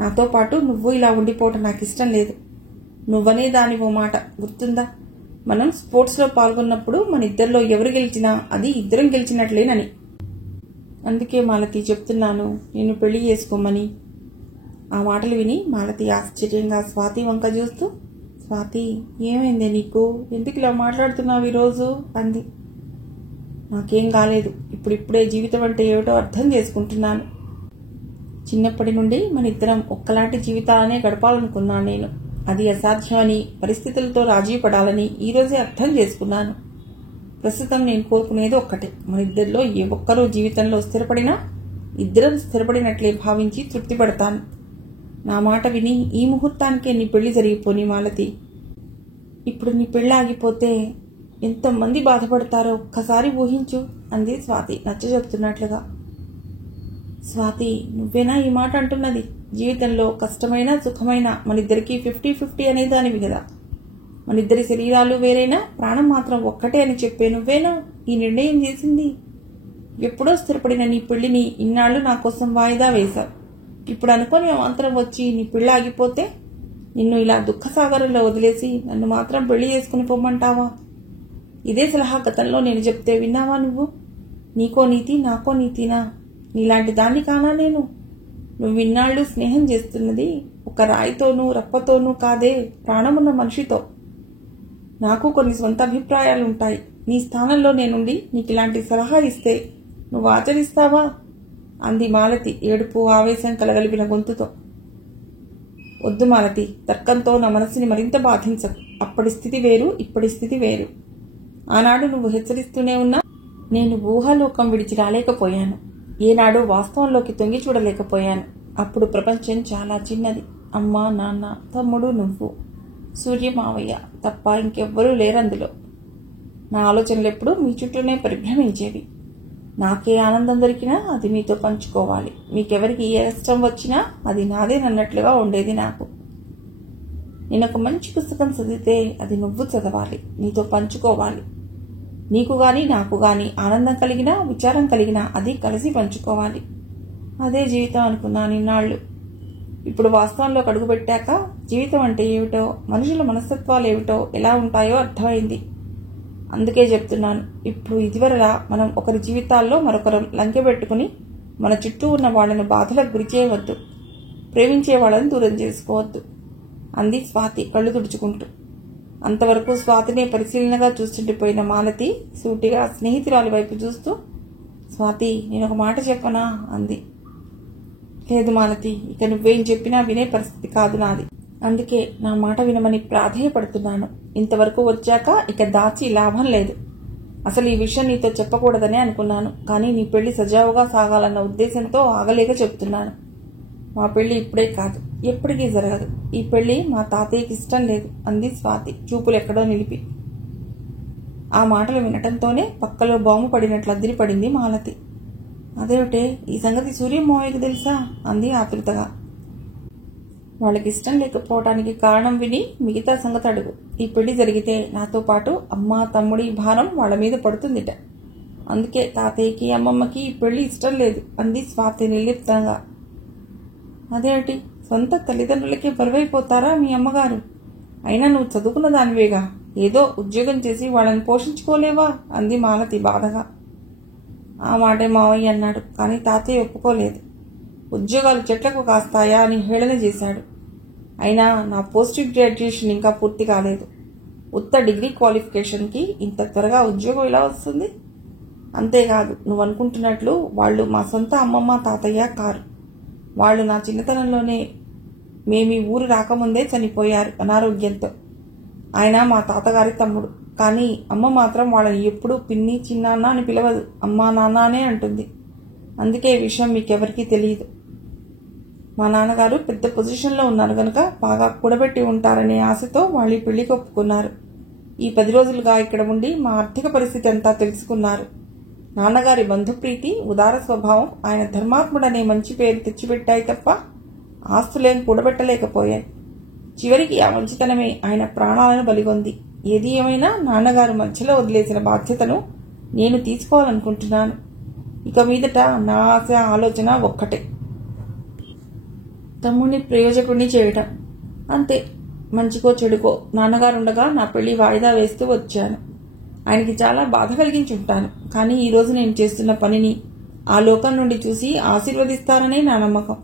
నాతో పాటు నువ్వు ఇలా ఉండిపోవటం నాకు ఇష్టం లేదు. నువ్వనే దానివో మాట గుర్తుందా? మనం స్పోర్ట్స్లో పాల్గొన్నప్పుడు మన ఇద్దరిలో ఎవరు గెలిచినా అది ఇద్దరం గెలిచినట్లేనని. అందుకే మాలతి చెప్తున్నాను, నేను పెళ్లి చేసుకోమని. ఆ మాటలు విని మాలతి ఆశ్చర్యంగా స్వాతి వంక చూస్తూ, స్వాతి, ఏమైందే నీకు? ఎందుకు ఇలా మాట్లాడుతున్నావు ఈరోజు అంది. నాకేం కాలేదు. ఇప్పుడిప్పుడే జీవితం అంటే ఏమిటో అర్థం చేసుకుంటున్నాను. చిన్నప్పటి నుండి మన ఇద్దరం ఒక్కలాంటి జీవితాలనే గడపాలనుకున్నాను నేను. అది అసాధ్యమని, పరిస్థితులతో రాజీ పడాలని ఈరోజే అర్థం చేసుకున్నాను. ప్రస్తుతం నేను కోరుకునేది ఒక్కటే, మన ఇద్దరిలో ఏ ఒక్కరూ జీవితంలో స్థిరపడినా ఇద్దరం స్థిరపడినట్లే భావించి తృప్తి పడతాను. నా మాట విని ఈ ముహూర్తానికే నీ పెళ్లి జరిగిపోని మాలతి. ఇప్పుడు నీ పెళ్లి ఆగిపోతే ఎంతమంది బాధపడతారో ఒక్కసారి ఊహించు అంది స్వాతి నచ్చజెప్తున్నట్లుగా. స్వాతి, నువ్వేనా ఈ మాట అంటున్నది? జీవితంలో కష్టమైన సుఖమైన మనిద్దరికీ 50-50 అనేదానివి కదా. మనిద్దరి శరీరాలు వేరైనా ప్రాణం మాత్రం ఒక్కటే అని చెప్పే నువ్వేనా ఈ నిర్ణయం చేసింది? ఎప్పుడో స్థిరపడిన నీ పెళ్లిని ఇన్నాళ్లు నా కోసం వాయిదా వేశావు. ఇప్పుడు అనుకోని అవాంతరం వచ్చి నీ పెళ్లి ఆగిపోతే నిన్ను ఇలా దుఃఖసాగరంలో వదిలేసి నన్ను మాత్రం పెళ్లి చేసుకుని పొమ్మంటావా? ఇదే సలహా గతంలో నేను చెప్తే విన్నావా నువ్వు? నీకో నీతి నాకో నీతినా? నీలాంటి దాన్ని కానా నేను? నువ్వు ఇన్నాళ్లు స్నేహం చేస్తున్నది ఒక రాయితోనూ రప్పతోనూ కాదే, ప్రాణమున్న మనిషితో. నాకు కొన్ని సొంత అభిప్రాయాలుంటాయి. నీ స్థానంలో నేనుండి నీకు ఇలాంటి సలహా ఇస్తే నువ్వు ఆచరిస్తావా అంది మాలతి ఏడుపు ఆవేశం కలగలిపిన గొంతుతో. వద్దు మాలతి, తర్కంతో నా మనసుని మరింత బాధించకు. అప్పటి స్థితి వేరు, ఇప్పటి స్థితి వేరు. ఆనాడు నువ్వు హెచ్చరిస్తూనే ఉన్నా నేను ఊహాలోకం విడిచి రాలేకపోయాను. ఏనాడు వాస్తవంలోకి తొంగి చూడలేకపోయాను. అప్పుడు ప్రపంచం చాలా చిన్నది. అమ్మ, నాన్న, తమ్ముడు, నువ్వు, సూర్య మావయ్య తప్ప ఇంకెవ్వరూ లేరందులో. నా ఆలోచనలు ఎప్పుడూ మీ చుట్టూనే పరిభ్రమించేవి. నాకే ఆనందం దొరికినా అది మీతో పంచుకోవాలి. మీకెవరికి ఏ కష్టం వచ్చినా అది నాదేనన్నట్లుగా ఉండేది నాకు. నేనొక మంచి పుస్తకం చదివితే అది నువ్వు చదవాలి, నీతో పంచుకోవాలి. నీకు గాని నాకు గాని ఆనందం కలిగినా విచారం కలిగినా అది కలిసి పంచుకోవాలి. అదే జీవితం అనుకున్నాను ఇన్నాళ్లు. ఇప్పుడు వాస్తవంలోకి అడుగుపెట్టాక జీవితం అంటే ఏమిటో, మనుషుల మనస్తత్వాలు ఏమిటో, ఎలా ఉంటాయో అర్థమైంది. అందుకే చెప్తున్నాను, ఇప్పుడు ఇదివరలా మనం ఒకరి జీవితాల్లో మరొకరు లంకె పెట్టుకుని మన చుట్టూ ఉన్న వాళ్ళను బాధలకు గురి చేయవద్దు, ప్రేమించే వాళ్ళని దూరం చేసుకోవద్దు అంది స్వాతి కళ్ళు తుడుచుకుంటూ. అంతవరకు స్వాతినే పరిశీలనగా చూస్తుండిపోయిన మాలతి సూటిగా స్నేహితురాలి వైపు చూస్తూ, స్వాతి, నేనొక మాట చెప్పనా అంది. లేదు మాలతి, ఇక నువ్వేం చెప్పినా వినే పరిస్థితి కాదు నాది. అందుకే నా మాట వినమని ప్రాధేయపడుతున్నాను. ఇంతవరకు వచ్చాక ఇక దాచి లాభం లేదు. అసలు ఈ విషయం నీతో చెప్పకూడదనే అనుకున్నాను, కానీ నీ పెళ్లి సజావుగా సాగాలన్న ఉద్దేశంతో ఆగలేక చెప్తున్నాను. మా పెళ్లి ఇప్పుడే కాదు, ఎప్పటికీ జరగదు. ఈ పెళ్లి మా తాతయ్యకి ఇష్టం లేదు అంది స్వాతి చూపులు ఎక్కడో నిలిపి. ఆ మాటలు వినటంతోనే పక్కలో బాంబు పడినట్లు అదిరిపడింది మాలతి. అదేమిటే, ఈ సంగతి సూర్యమోహయ్యకి తెలుసా అంది ఆతృతగా. వాళ్ళకి ఇష్టం లేకపోవటానికి కారణం విని మిగతా సంగతి అడుగు. ఈ పెళ్లి జరిగితే నాతో పాటు అమ్మ తమ్ముడి భారం వాళ్ళ మీద పడుతుందిట. అందుకే తాతయ్యకి అమ్మమ్మకి ఈ పెళ్లి ఇష్టం లేదు అంది స్వాతి నిర్లిప్తంగా. అదేమిటి, సొంత తల్లిదండ్రులకే బరువైపోతారా మీ అమ్మగారు? అయినా నువ్వు చదువుకున్న దానివేగా, ఏదో ఉద్యోగం చేసి వాళ్ళని పోషించుకోలేవా అంది మాలతి బాధగా. ఆ మాటే మావయ్య అన్నాడు, కానీ తాతయ్య ఒప్పుకోలేదు. ఉద్యోగాలు చెట్లకు కాస్తాయా అని హేళన చేశాడు. అయినా నా పోస్ట్ గ్రాడ్యుయేషన్ ఇంకా పూర్తి కాలేదు. ఉత్త డిగ్రీ క్వాలిఫికేషన్కి ఇంత త్వరగా ఉద్యోగం ఎలా వస్తుంది? అంతేకాదు, నువ్వు అనుకుంటున్నట్లు వాళ్ళు మా సొంత అమ్మమ్మ తాతయ్య కారు. వాళ్ళు నా చిన్నతనంలోనే మేమీ ఊరు రాకముందే చనిపోయారు అనారోగ్యంతో. ఆయన మా తాతగారి తమ్ముడు. కానీ అమ్మ మాత్రం వాళ్ళని ఎప్పుడూ పిన్ని చిన్నాన్న అని పిలవదు, అమ్మా నాన్న అనే అంటుంది. అందుకే ఈ విషయం మీకెవరికీ తెలియదు. మా నాన్నగారు పెద్ద పొజిషన్లో ఉన్నారు గనుక బాగా కూడబెట్టి ఉంటారనే ఆశతో వాళ్ళు ఈ పెళ్లికి ఒప్పుకున్నారు. ఈ 10 రోజులుగా ఇక్కడ ఉండి మా ఆర్థిక పరిస్థితి అంతా తెలుసుకున్నారు. నాన్నగారి బంధుప్రీతి, ఉదార స్వభావం ఆయన ధర్మాత్ముడనే మంచి పేరు తెచ్చిపెట్టాయి తప్ప ఆస్తులేం కూడబెట్టలేకపోయాయి. చివరికి ఆ మంచితనమే ఆయన ప్రాణాలను బలిగొంది. ఏది ఏమైనా నాన్నగారు మధ్యలో వదిలేసిన బాధ్యతను నేను తీసుకోవాలనుకుంటున్నాను. ఇక మీదట నా ఆశ ఆలోచన ఒక్కటే, తమ్ముడిని ప్రయోజకుడిని చేయటం. అంతే. మంచికో చెడుకో నాన్నగారుండగా నా పెళ్లి వాయిదా వేస్తూ వచ్చాను. ఆయనకి చాలా బాధ కలిగించి ఉంటాను. కానీ ఈరోజు నేను చేస్తున్న పనిని ఆ లోకం నుండి చూసి ఆశీర్వదిస్తారనే నా నమ్మకం.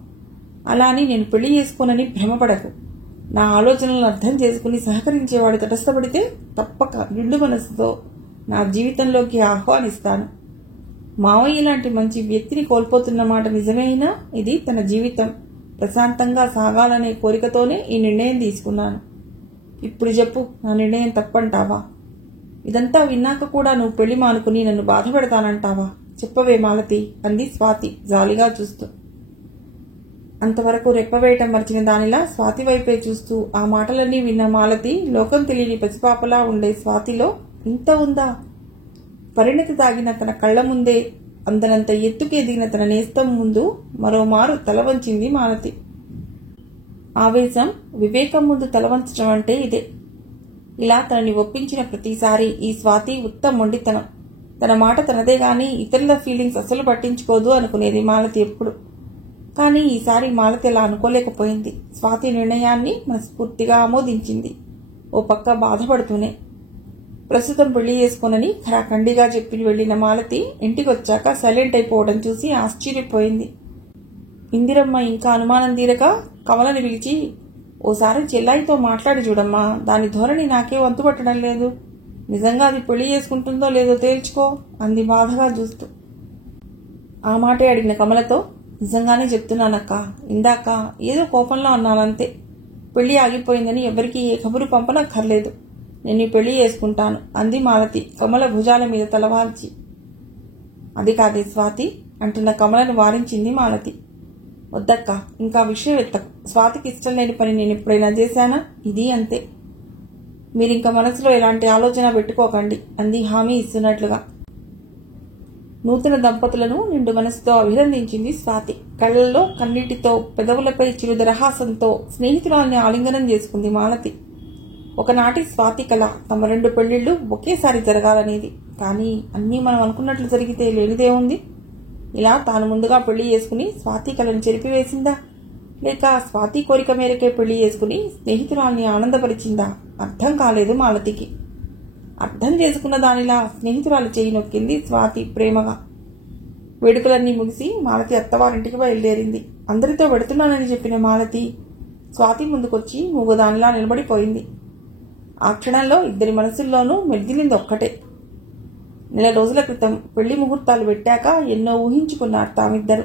అలా అని నేను పెళ్లి చేసుకోనని భ్రమపడకు. నా ఆలోచనలను అర్థం చేసుకుని సహకరించేవాడు తటస్థపడితే తప్పక నిండు మనసుతో నా జీవితంలోకి ఆహ్వానిస్తాను. మావయ్య లాంటి మంచి వ్యక్తిని కోల్పోతున్న మాట నిజమే అయినా ఇది తన జీవితం ప్రశాంతంగా సాగాలనే కోరికతోనే ఈ నిర్ణయం తీసుకున్నాను. ఇప్పుడు చెప్పు, నా నిర్ణయం తప్పంటావా? ఇదంతా విన్నాక కూడా నువ్వు పెళ్లి మానుకుని నన్ను బాధ పెడతానంటావా? చెప్పవే మాలతి అంది స్వాతి జాలిగా చూస్తూ. అంతవరకు రెప్పవేయటం మర్చిన దానిలా స్వాతి వైపే చూస్తూ ఆ మాటలన్నీ విన్న మాలతి లోకం తెలియని పసిపాపలా ఉండే స్వాతిలో ఇంత ఉందా? పరిణతి తాగిన తన కళ్ల ముందే అందనంత ఎత్తుకు ఎదిగిన తన నేస్తం ముందు మరోమారు తల వంచింది మాలతి. ఆవేశం, వివేకం ముందు తలవంచడం అంటే ఇదే. ఇలా తనని ఒప్పించిన ప్రతిసారి ఈ స్వాతి ఉత్త మొండితనం. తన మాట తనదే గాని ఇతరుల ఫీలింగ్స్ అసలు పట్టించుకోదు అనుకునేది మాలతి ఎప్పుడు. కానీ ఈసారి మాలతి అలా అనుకోలేకపోయింది. స్వాతి నిర్ణయాన్ని మనస్ఫూర్తిగా ఆమోదించింది, ఓ పక్క బాధపడుతూనే. ప్రస్తుతం పెళ్లి చేసుకోనని ఖరాఖండిగా చెప్పి వెళ్లిన మాలతి ఇంటికి వచ్చాక సైలెంట్ అయిపోవడం చూసి ఆశ్చర్యపోయింది. ఇందిరమ్మ ఇంకా అనుమానం తీరక కమలని పిలిచి, ఓసారి చెల్లాయితో మాట్లాడి చూడమ్మా, దాని ధోరణి నాకే వంతుపట్టడం లేదు. నిజంగా అది పెళ్లి చేసుకుంటుందో లేదో తేల్చుకో అంది బాధగా చూస్తూ. ఆ మాటే అడిగిన కమలతో, నిజంగానే చెప్తున్నానక్క, ఇందాక ఏదో కోపంలో అన్నానంతే. పెళ్లి ఆగిపోయిందని ఎవరికీ ఏ కబురు పంపనక్కర్లేదు. నేను ఈ పెళ్లి చేసుకుంటాను అంది మాలతి కమల భుజాల మీద తలవాల్చి. అది కాదే స్వాతి అంటున్న కమలను వారించింది మాలతి. వద్దక్క, ఇంకా విషయం ఎత్తకు. స్వాతికి ఇష్టం లేని పని నేను ఎప్పుడైనా చేశానా? ఇది అంతే. మీరింక మనసులో ఎలాంటి ఆలోచన పెట్టుకోకండి అంది హామీ ఇస్తున్నట్లుగా. నూతన దంపతులను నిండు మనసుతో అభినందించింది స్వాతి. కళ్లల్లో కన్నీటితో, పెదవులపై చిరుదరహాసంతో స్నేహితురాల్ని ఆలింగనం చేసుకుంది మాలతి. ఒకనాటి స్వాతి కళ తమ 2 పెళ్లిళ్లు ఒకేసారి జరగాలనేది. కానీ అన్నీ మనం అనుకున్నట్లు జరిగితే లేనిదేముంది? ఇలా తాను ముందుగా పెళ్లి చేసుకుని స్వాతి కళను చెరిపివేసిందా? లేక స్వాతి కోరిక మేరకే పెళ్లి చేసుకుని స్నేహితురాల్ని ఆనందపరిచిందా? అర్థం కాలేదు మాలతికి. అర్థం చేసుకున్న దానిలా స్నేహితురాలు చేయి నొక్కింది స్వాతి ప్రేమగా. వేడుకలన్నీ ముగిసి మాలతి అత్తవారింటికి బయలుదేరింది. అందరితో వెడుతున్నానని చెప్పిన మాలతి స్వాతి ముందుకొచ్చి మూగదానిలా నిలబడిపోయింది. ఆ క్షణంలో ఇద్దరి మనసుల్లోనూ మెదిలింది ఒక్కటే. నెల రోజుల క్రితం పెళ్లి ముహూర్తాలు పెట్టాక ఎన్నో ఊహించుకున్నారు తామిద్దరు.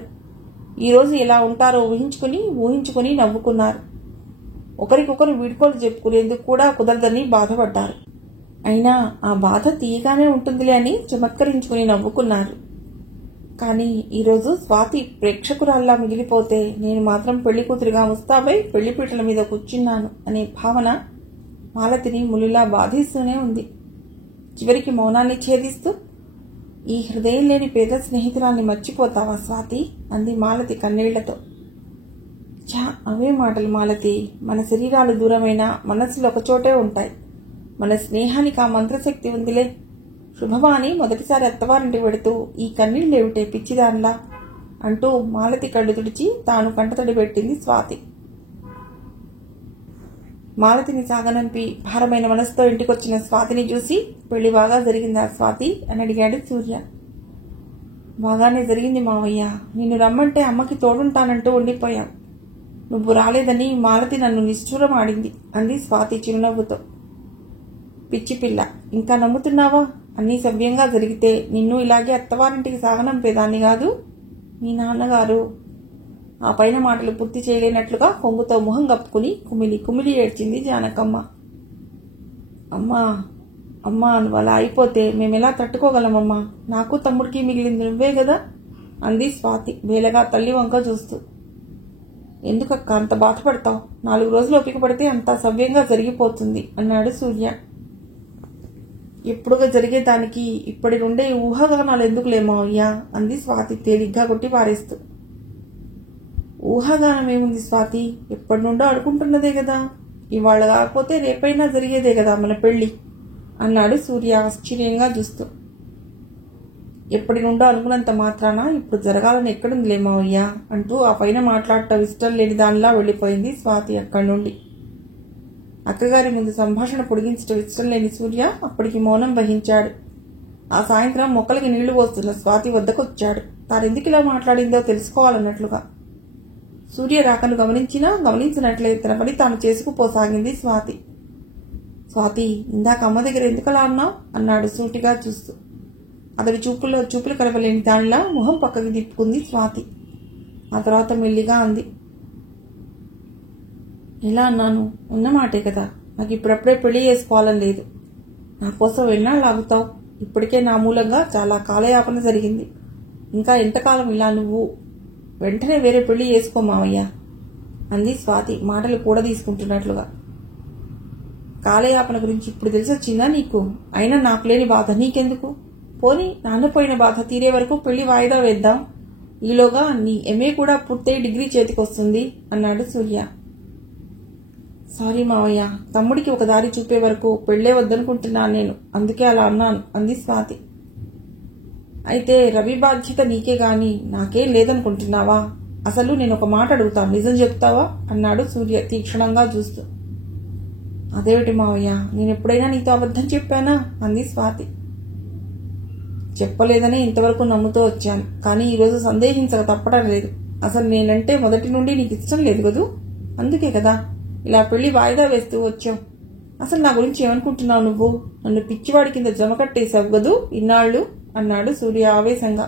ఈరోజు ఎలా ఉంటారో ఊహించుకుని నవ్వుకున్నారు. ఒకరికొకరు వీడ్కోలు చెప్పుకునేందుకు కూడా కుదరదని బాధపడ్డారు. అయినా ఆ బాధ తీయగానే ఉంటుందిలే అని చమత్కరించుకుని నవ్వుకున్నారు. కానీ ఈరోజు స్వాతి ప్రేక్షకురాల్లా మిగిలిపోతే నేను మాత్రం పెళ్లి కూతురిగా ముస్తాబై పెళ్లిపీటల మీద కూర్చున్నాను అనే భావన మాలతిని ములులా బాధిస్తూనే ఉంది. చివరికి మౌనాన్ని ఛేదిస్తూ, ఈ హృదయం లేని పేద స్నేహితురాల్ని మర్చిపోతావా స్వాతి అంది మాలతి కన్నీళ్లతో. చా, అవే మాటలు మాలతి. మన శరీరాలు దూరమైన మనస్సులు ఒకచోటే ఉంటాయి. మన స్నేహానికి ఆ మంత్రశక్తి ఉందిలే. శుభవాణి మొదటిసారి అత్తవారింటి వెడుతూ ఈ కన్నీళ్లేమిటే పిచ్చిదాన్లా అంటూ మాలతి కళ్ళు తుడిచి తాను కంటతడి పెట్టింది స్వాతి. మాలతిని సాగనంపి భారమైన మనసుతో ఇంటికొచ్చిన స్వాతిని చూసి, పెళ్లి బాగా జరిగిందా స్వాతి అని అడిగాడు సూర్య. బాగానే జరిగింది మావయ్య. నిన్ను రమ్మంటే అమ్మకి తోడుంటానంటూ ఉండిపోయాం. నువ్వు రాలేదని మాలతి నన్ను నిష్ఠూరం ఆడింది అంది స్వాతి చిరునవ్వుతో. పిచ్చి పిల్ల, ఇంకా నమ్ముతున్నావా? అన్నీ సవ్యంగా జరిగితే నిన్ను ఇలాగే అత్తవారింటికి సాగనంపేదాన్ని కాదు. మీ నాన్నగారు ఆ పైన మాటలు పూర్తి చేయలేనట్లుగా కొంగుతో ముఖం కప్పుకుని కుమిలి ఏడ్చింది జానకమ్మ. అమ్మా అమ్మా, నువ్వు అలా అయిపోతే మేమెలా తట్టుకోగలమమ్మా? నాకు తమ్ముడికి మిగిలింది నువ్వే కదా అంది స్వాతి వేలగా తల్లి వంక చూస్తూ. ఎందుకక్క అంత బాధపడతావు? 4 రోజులు ఓపిక పడితే అంతా సవ్యంగా జరిగిపోతుంది అన్నాడు సూర్య. ఎప్పుడుగా జరిగేదానికి ఇప్పటి నుండే ఊహాగానాలు ఎందుకులేమయ్యా అంది స్వాతి తేలిగ్గా కొట్టి పారేస్తూ. ఊహాగానం ఏముంది స్వాతి? ఎప్పటి నుండో అనుకుంటున్నదే కదా. ఇవాళ కాకపోతే రేపైనా జరిగేదే కదా మన పెళ్లి అన్నాడు సూర్య ఆశ్చర్యంగా చూస్తూ. ఎప్పటి నుండో అనుకున్నంత మాత్రాన ఇప్పుడు జరగాలని ఎక్కడుందిలేమయ్యా అంటూ ఆ పైన మాట్లాడటం ఇష్టం లేని దానిలా వెళ్లిపోయింది స్వాతి అక్కడి నుండి. అక్కగారి ముందు సంభాషణ పొడిగించడం ఇష్టం లేని సూర్య అప్పటికి మౌనం వహించాడు. ఆ సాయంత్రం మొక్కలకి నీళ్లు పోస్తున్న స్వాతి వద్దకొచ్చాడు. తానెందుకు ఇలా మాట్లాడిందో తెలుసుకోవాలన్నట్లుగా. సూర్య రాకను గమనించినట్లే తన పని తాను చేసుకుపోసాగింది స్వాతి. స్వాతి, ఇందాక అమ్మ దగ్గర ఎందుకలా అన్నావు అన్నాడు సూటిగా చూస్తూ. అతడి చూపులు కలవలేని దానిలా మొహం పక్కకి తిప్పుకుంది స్వాతి. ఆ తర్వాత మెల్లిగా అంది, ఎలా అన్నాను? ఉన్నమాటే కదా. నాకు ఇప్పుడప్పుడే పెళ్లి చేసుకోవాలని లేదు. నా కోసం ఎన్నాళ్ళు ఆగుతావు? ఇప్పటికే నా మూలంగా చాలా కాలయాపన జరిగింది. ఇంకా ఎంతకాలం ఇలా? నువ్వు వెంటనే వేరే పెళ్లి చేసుకో మావయ్య అంది స్వాతి మాటలు కూడా తీసుకుంటున్నట్లుగా. కాలయాపన గురించి ఇప్పుడు తెలిసొచ్చిందా నీకు? అయినా నాకు లేని బాధ నీకెందుకు? పోనీ నాన్నపోయిన బాధ తీరే వరకు పెళ్లి వాయిదా వేద్దాం. ఈలోగా నీ ఎంఏ కూడా పూర్తయి డిగ్రీ చేతికొస్తుంది అన్నాడు సూర్య. సారీ మావయ్య, తమ్ముడికి ఒక దారి చూపే వరకు పెళ్లే వద్దనుకుంటున్నాను నేను. అందుకే అలా అన్నాను అంది స్వాతి. అయితే రవి బాధ్యత నీకే గాని నాకేం లేదనుకుంటున్నావా? అసలు నేను ఒక మాట అడుగుతాను, నిజం చెప్తావా అన్నాడు సూర్య తీక్షణంగా చూస్తూ. అదేమిటి మావయ్య, నేనెప్పుడైనా నీతో అబద్ధం చెప్పానా అంది స్వాతి. చెప్పలేదని ఇంతవరకు నమ్ముతూ వచ్చాను, కానీ ఈరోజు సందేహించక తప్పడం లేదు. అసలు నేనంటే మొదటి నుండి నీకు ఇష్టం లేదు కదూ, అందుకే కదా ఇలా పెళ్లి వాయిదా వేస్తూ వచ్చావు. అసలు నా గురించి ఏమనుకుంటున్నావు నువ్వు? నన్ను పిచ్చివాడి కింద జమ కట్టేశావు కదూ ఇన్నాళ్ళు అన్నాడు సూర్య ఆవేశంగా.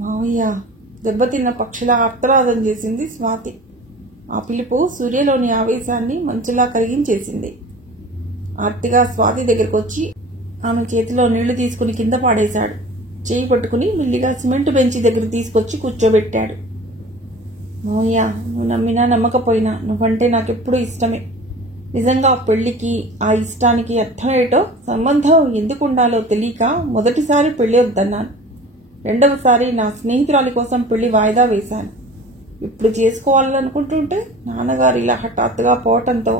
మావయ్య, దెబ్బతిన్న పక్షిలా అర్థరాధం చేసింది స్వాతి. ఆ పిలుపు సూర్యలోని ఆవేశాన్ని మంచులా కరిగించేసింది. ఆర్తిగా స్వాతి దగ్గరకు వచ్చి ఆమె చేతిలో నీళ్లు తీసుకుని కింద పాడేశాడు. చేయి పట్టుకుని మెల్లిగా సిమెంట్ బెంచి దగ్గర తీసుకొచ్చి కూర్చోబెట్టాడు. మావయ్య, నువ్వు నమ్మినా నమ్మకపోయినా నువ్వంటే నాకెప్పుడూ ఇష్టమే. నిజంగా పెళ్లికి ఆ ఇష్టానికి అర్థమేటో, సంబంధం ఎందుకు ఉండాలో తెలియక మొదటిసారి పెళ్లి వద్దన్నాను. రెండవసారి నా స్నేహితురాలి కోసం పెళ్లి వాయిదా వేశాను. ఇప్పుడు చేసుకోవాలనుకుంటుంటే నాన్నగారు ఇలా హఠాత్తుగా పోవటంతో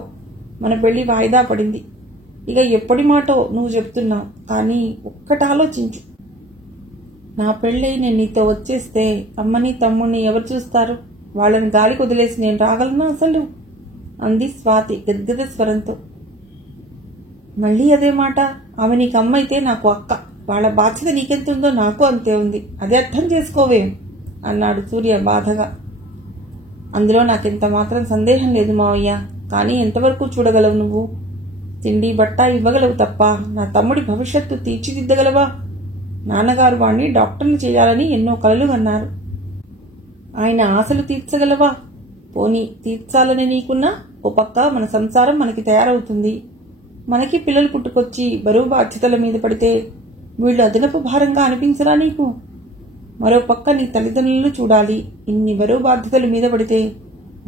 మన పెళ్లి వాయిదా పడింది. ఇక ఎప్పటి మాటో నువ్వు చెప్తున్నావు, కానీ ఒక్కటి ఆలోచించు. నా పెళ్ళై నేను నీతో వచ్చేస్తే అమ్మని తమ్ముణ్ణి ఎవరు చూస్తారు? వాళ్ళని గాలికి వదిలేసి నేను రాగలనా అసలు అంది స్వాతి గద్గద స్వరంతో. మళ్ళీ అదే మాట? ఆమె నీకు అమ్మ అయితే నాకు అక్క. వాళ్ళ బాధ్యత నీకెంతుందో నాకు అంతే ఉంది, అదే అర్థం చేసుకోవేం అన్నాడు సూర్య బాధగా. అందులో నాకెంత మాత్రం సందేహం లేదు మావయ్య. కానీ ఎంతవరకు చూడగలవు నువ్వు? తిండి బట్ట ఇవ్వగలవు తప్ప నా తమ్ముడి భవిష్యత్తు తీర్చిదిద్దగలవా? నాన్నగారు వాణ్ణి డాక్టర్ని చేయాలని ఎన్నో కలలు కన్నారు. ఆయన ఆశలు తీర్చగలవా? పోనీ తీర్చాలని నీకున్నా ఓ పక్క మన సంసారం మనకి తయారవుతుంది. మనకి పిల్లలు పుట్టుకొచ్చి బరువు బాధ్యతల మీద పడితే వీళ్ళు అదనపు భారంగా అనిపించరా నీకు? మరో పక్క నీ తల్లిదండ్రులను చూడాలి. ఇన్ని బరువు బాధ్యతల మీద పడితే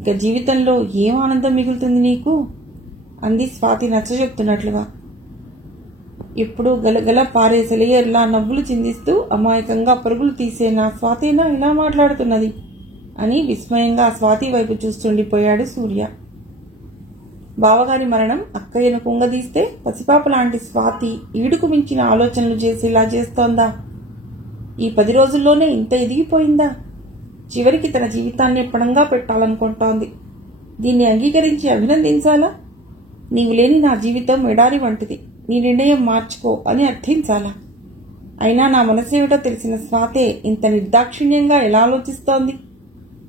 ఇక జీవితంలో ఏం ఆనందం మిగులుతుంది నీకు? అంది స్వాతి నచ్చజెప్తున్నట్లుగా. ఎప్పుడూ గలగల పారే సెలయేర్లా నవ్వులు చిందిస్తూ అమాయకంగా పరుగులు తీసే నా స్వాతినా ఇలా మాట్లాడుతున్నది అని విస్మయంగా స్వాతి వైపు చూస్తుండిపోయాడు సూర్య. బావగారి మరణం అక్కయ్యను కుంగదీస్తే పసిపాప లాంటి స్వాతి ఈడుకు మించిన ఆలోచనలు చేసేలా చేస్తోందా? ఈ 10 రోజుల్లోనే ఇంత ఎదిగిపోయిందా? చివరికి తన జీవితాన్ని పణంగా పెట్టాలనుకుంటోంది. దీన్ని అంగీకరించి అభినందించాలా? నీవు లేని నా జీవితం ఎడారి వంటిది, నీ నిర్ణయం మార్చుకో అని అర్థించాలా? అయినా నా మనసేమిటో తెలిసిన స్వాతే ఇంత నిర్దాక్షిణ్యంగా ఎలా ఆలోచిస్తోంది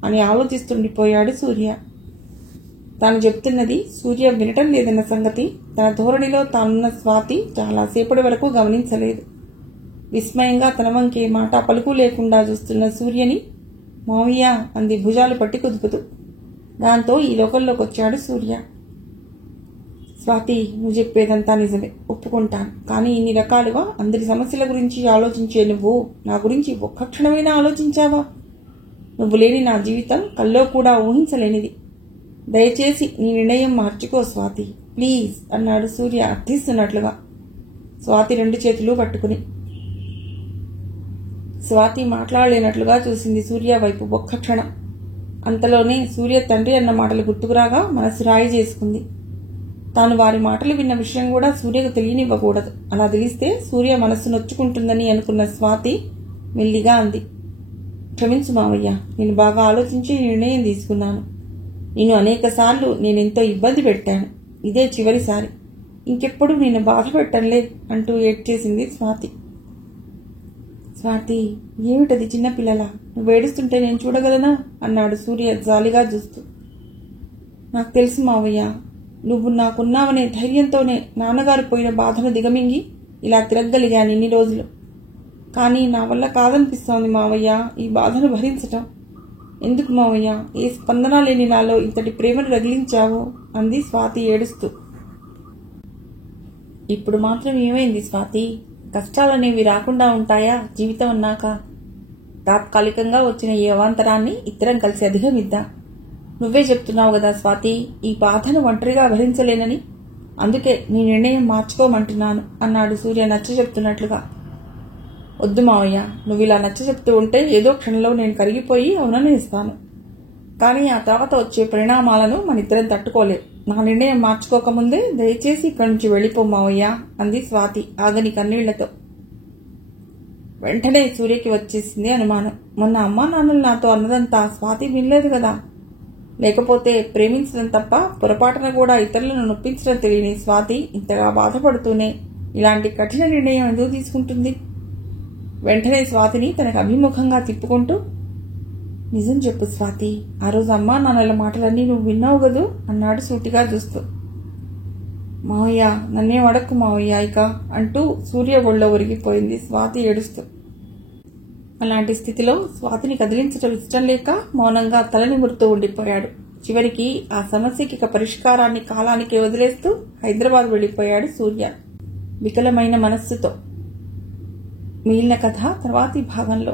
అని ఆలోచిస్తుండిపోయాడు సూర్య. తాను చెప్తున్నది సూర్య వినటం లేదన్న సంగతి తన ధోరణిలో తానున్న స్వాతి చాలాసేపటి వరకు గమనించలేదు. విస్మయంగా తన వంకే మాట పలుకు లేకుండా చూస్తున్న సూర్యని మావయ్య అంది భుజాలు పట్టి కుదుపుతూ. దాంతో ఈ లోకంలోకి వచ్చాడు సూర్య. స్వాతి, నువ్వు చెప్పేదంతా నిజమే, ఒప్పుకుంటాను. కానీ ఇన్ని రకాలుగా అందరి సమస్యల గురించి ఆలోచించే నువ్వు నా గురించి ఒక్క క్షణమైనా ఆలోచించావా? నువ్వు లేని నా జీవితం కల్లో కూడా ఊహించలేనిది. దయచేసి నీ నిర్ణయం మార్చుకో స్వాతి, ప్లీజ్ అన్నాడు సూర్య అర్థిస్తున్నట్లుగా స్వాతి 2 చేతులు పట్టుకుని. స్వాతి మాట్లాడలేనట్లుగా చూసింది సూర్య వైపు ఒక్క క్షణం. అంతలోనే సూర్య తండ్రి అన్న మాటలు గుర్తుకురాగా మనసు రాయి చేసుకుంది. తాను వారి మాటలు విన్న విషయం కూడా సూర్యకు తెలియనివ్వకూడదు. అలా తెలిస్తే సూర్య మనస్సు నొచ్చుకుంటుందని అనుకున్న స్వాతి మెల్లిగా అంది, క్షమించు మావయ్య, నేను బాగా ఆలోచించి నిర్ణయం తీసుకున్నాను. నేను అనేక సార్లు నేనెంతో ఇబ్బంది పెట్టాను. ఇదే చివరిసారి. ఇంకెప్పుడు నేను బాధ పెట్టంలే అంటూ ఏడ్చేసింది స్వాతి. స్వాతి, ఏమిటది చిన్నపిల్లలా? నువ్వు ఏడుస్తుంటే నేను చూడగలనా అన్నాడు సూర్య జాలిగా చూస్తూ. నాకు తెలుసు మావయ్య, నువ్వు నాకున్నావనే ధైర్యంతోనే నాన్నగారు పోయిన బాధను దిగమింగి ఇలా తిరగగలిగాను ఇన్ని రోజులు. కానీ నా వల్ల కాదనిపిస్తోంది మావయ్య ఈ బాధను భరించటం. ఎందుకు మావయ్య ఏ స్పందన లేని నాలో ఇంతటి ప్రేమను రగిలించావో అంది స్వాతి ఏడుస్తూ. ఇప్పుడు మాత్రం ఏమైంది స్వాతి? కష్టాలనేవి రాకుండా ఉంటాయా జీవితం అన్నాక? తాత్కాలికంగా వచ్చిన ఈ అవాంతరాన్ని ఇద్దరం కలిసి అధిగమిద్దాం. నువ్వే చెప్తున్నావు కదా స్వాతి, ఈ బాధను ఒంటరిగా భరించలేనని. అందుకే నీ నిర్ణయం మార్చుకోమంటున్నాను అన్నాడు సూర్య నచ్చ చెప్తున్నట్లుగా. వద్దు మావయ్య, నువ్వు ఇలా నచ్చ చెప్తూ ఉంటే ఏదో క్షణంలో నేను కరిగిపోయి అవునని ఇస్తాను. కానీ ఆ తర్వాత వచ్చే పరిణామాలను మనిద్దరం తట్టుకోలేం. నా నిర్ణయం మార్చుకోకముందే దయచేసి ఇక్కడి నుంచి వెళ్ళిపో మావయ్య అంది స్వాతి ఆగని కన్నీళ్లతో. వెంటనే సూర్యకి వచ్చేసింది అనుమానం. మొన్న అమ్మా నాన్నలు నాతో అన్నదంతా స్వాతి వినలేదు కదా? లేకపోతే ప్రేమించడం తప్ప పొరపాటున కూడా ఇతరులను నొప్పించడం తెలియని స్వాతి ఇంతగా బాధపడుతూనే ఇలాంటి కఠిన నిర్ణయం ఎందుకు తీసుకుంటుంది? వెంటనే స్వాతిని తనకు అభిముఖంగా తిప్పుకుంటూ, నిజం చెప్పు స్వాతి, ఆ రోజు అమ్మా నాన్నల మాటలన్నీ నువ్వు విన్నావు కదూ అన్నాడు సూటిగా చూస్తూ. మావయ్య, నన్నే అడక్కు మావయ్య ఇక అంటూ సూర్య ఒళ్ళో ఒరిగిపోయింది స్వాతి ఏడుస్తూ. అలాంటి స్థితిలో స్వాతిని కదిలించడం ఇష్టం లేక మౌనంగా తలనిమురుతూ ఉండిపోయాడు. చివరికి ఆ సమస్యకి ఇక పరిష్కారాన్ని కాలానికి వదిలేస్తూ హైదరాబాద్ వెళ్లిపోయాడు సూర్య వికలమైన మనస్సుతో. మిగిలిన కథ తర్వాతి భాగంలో.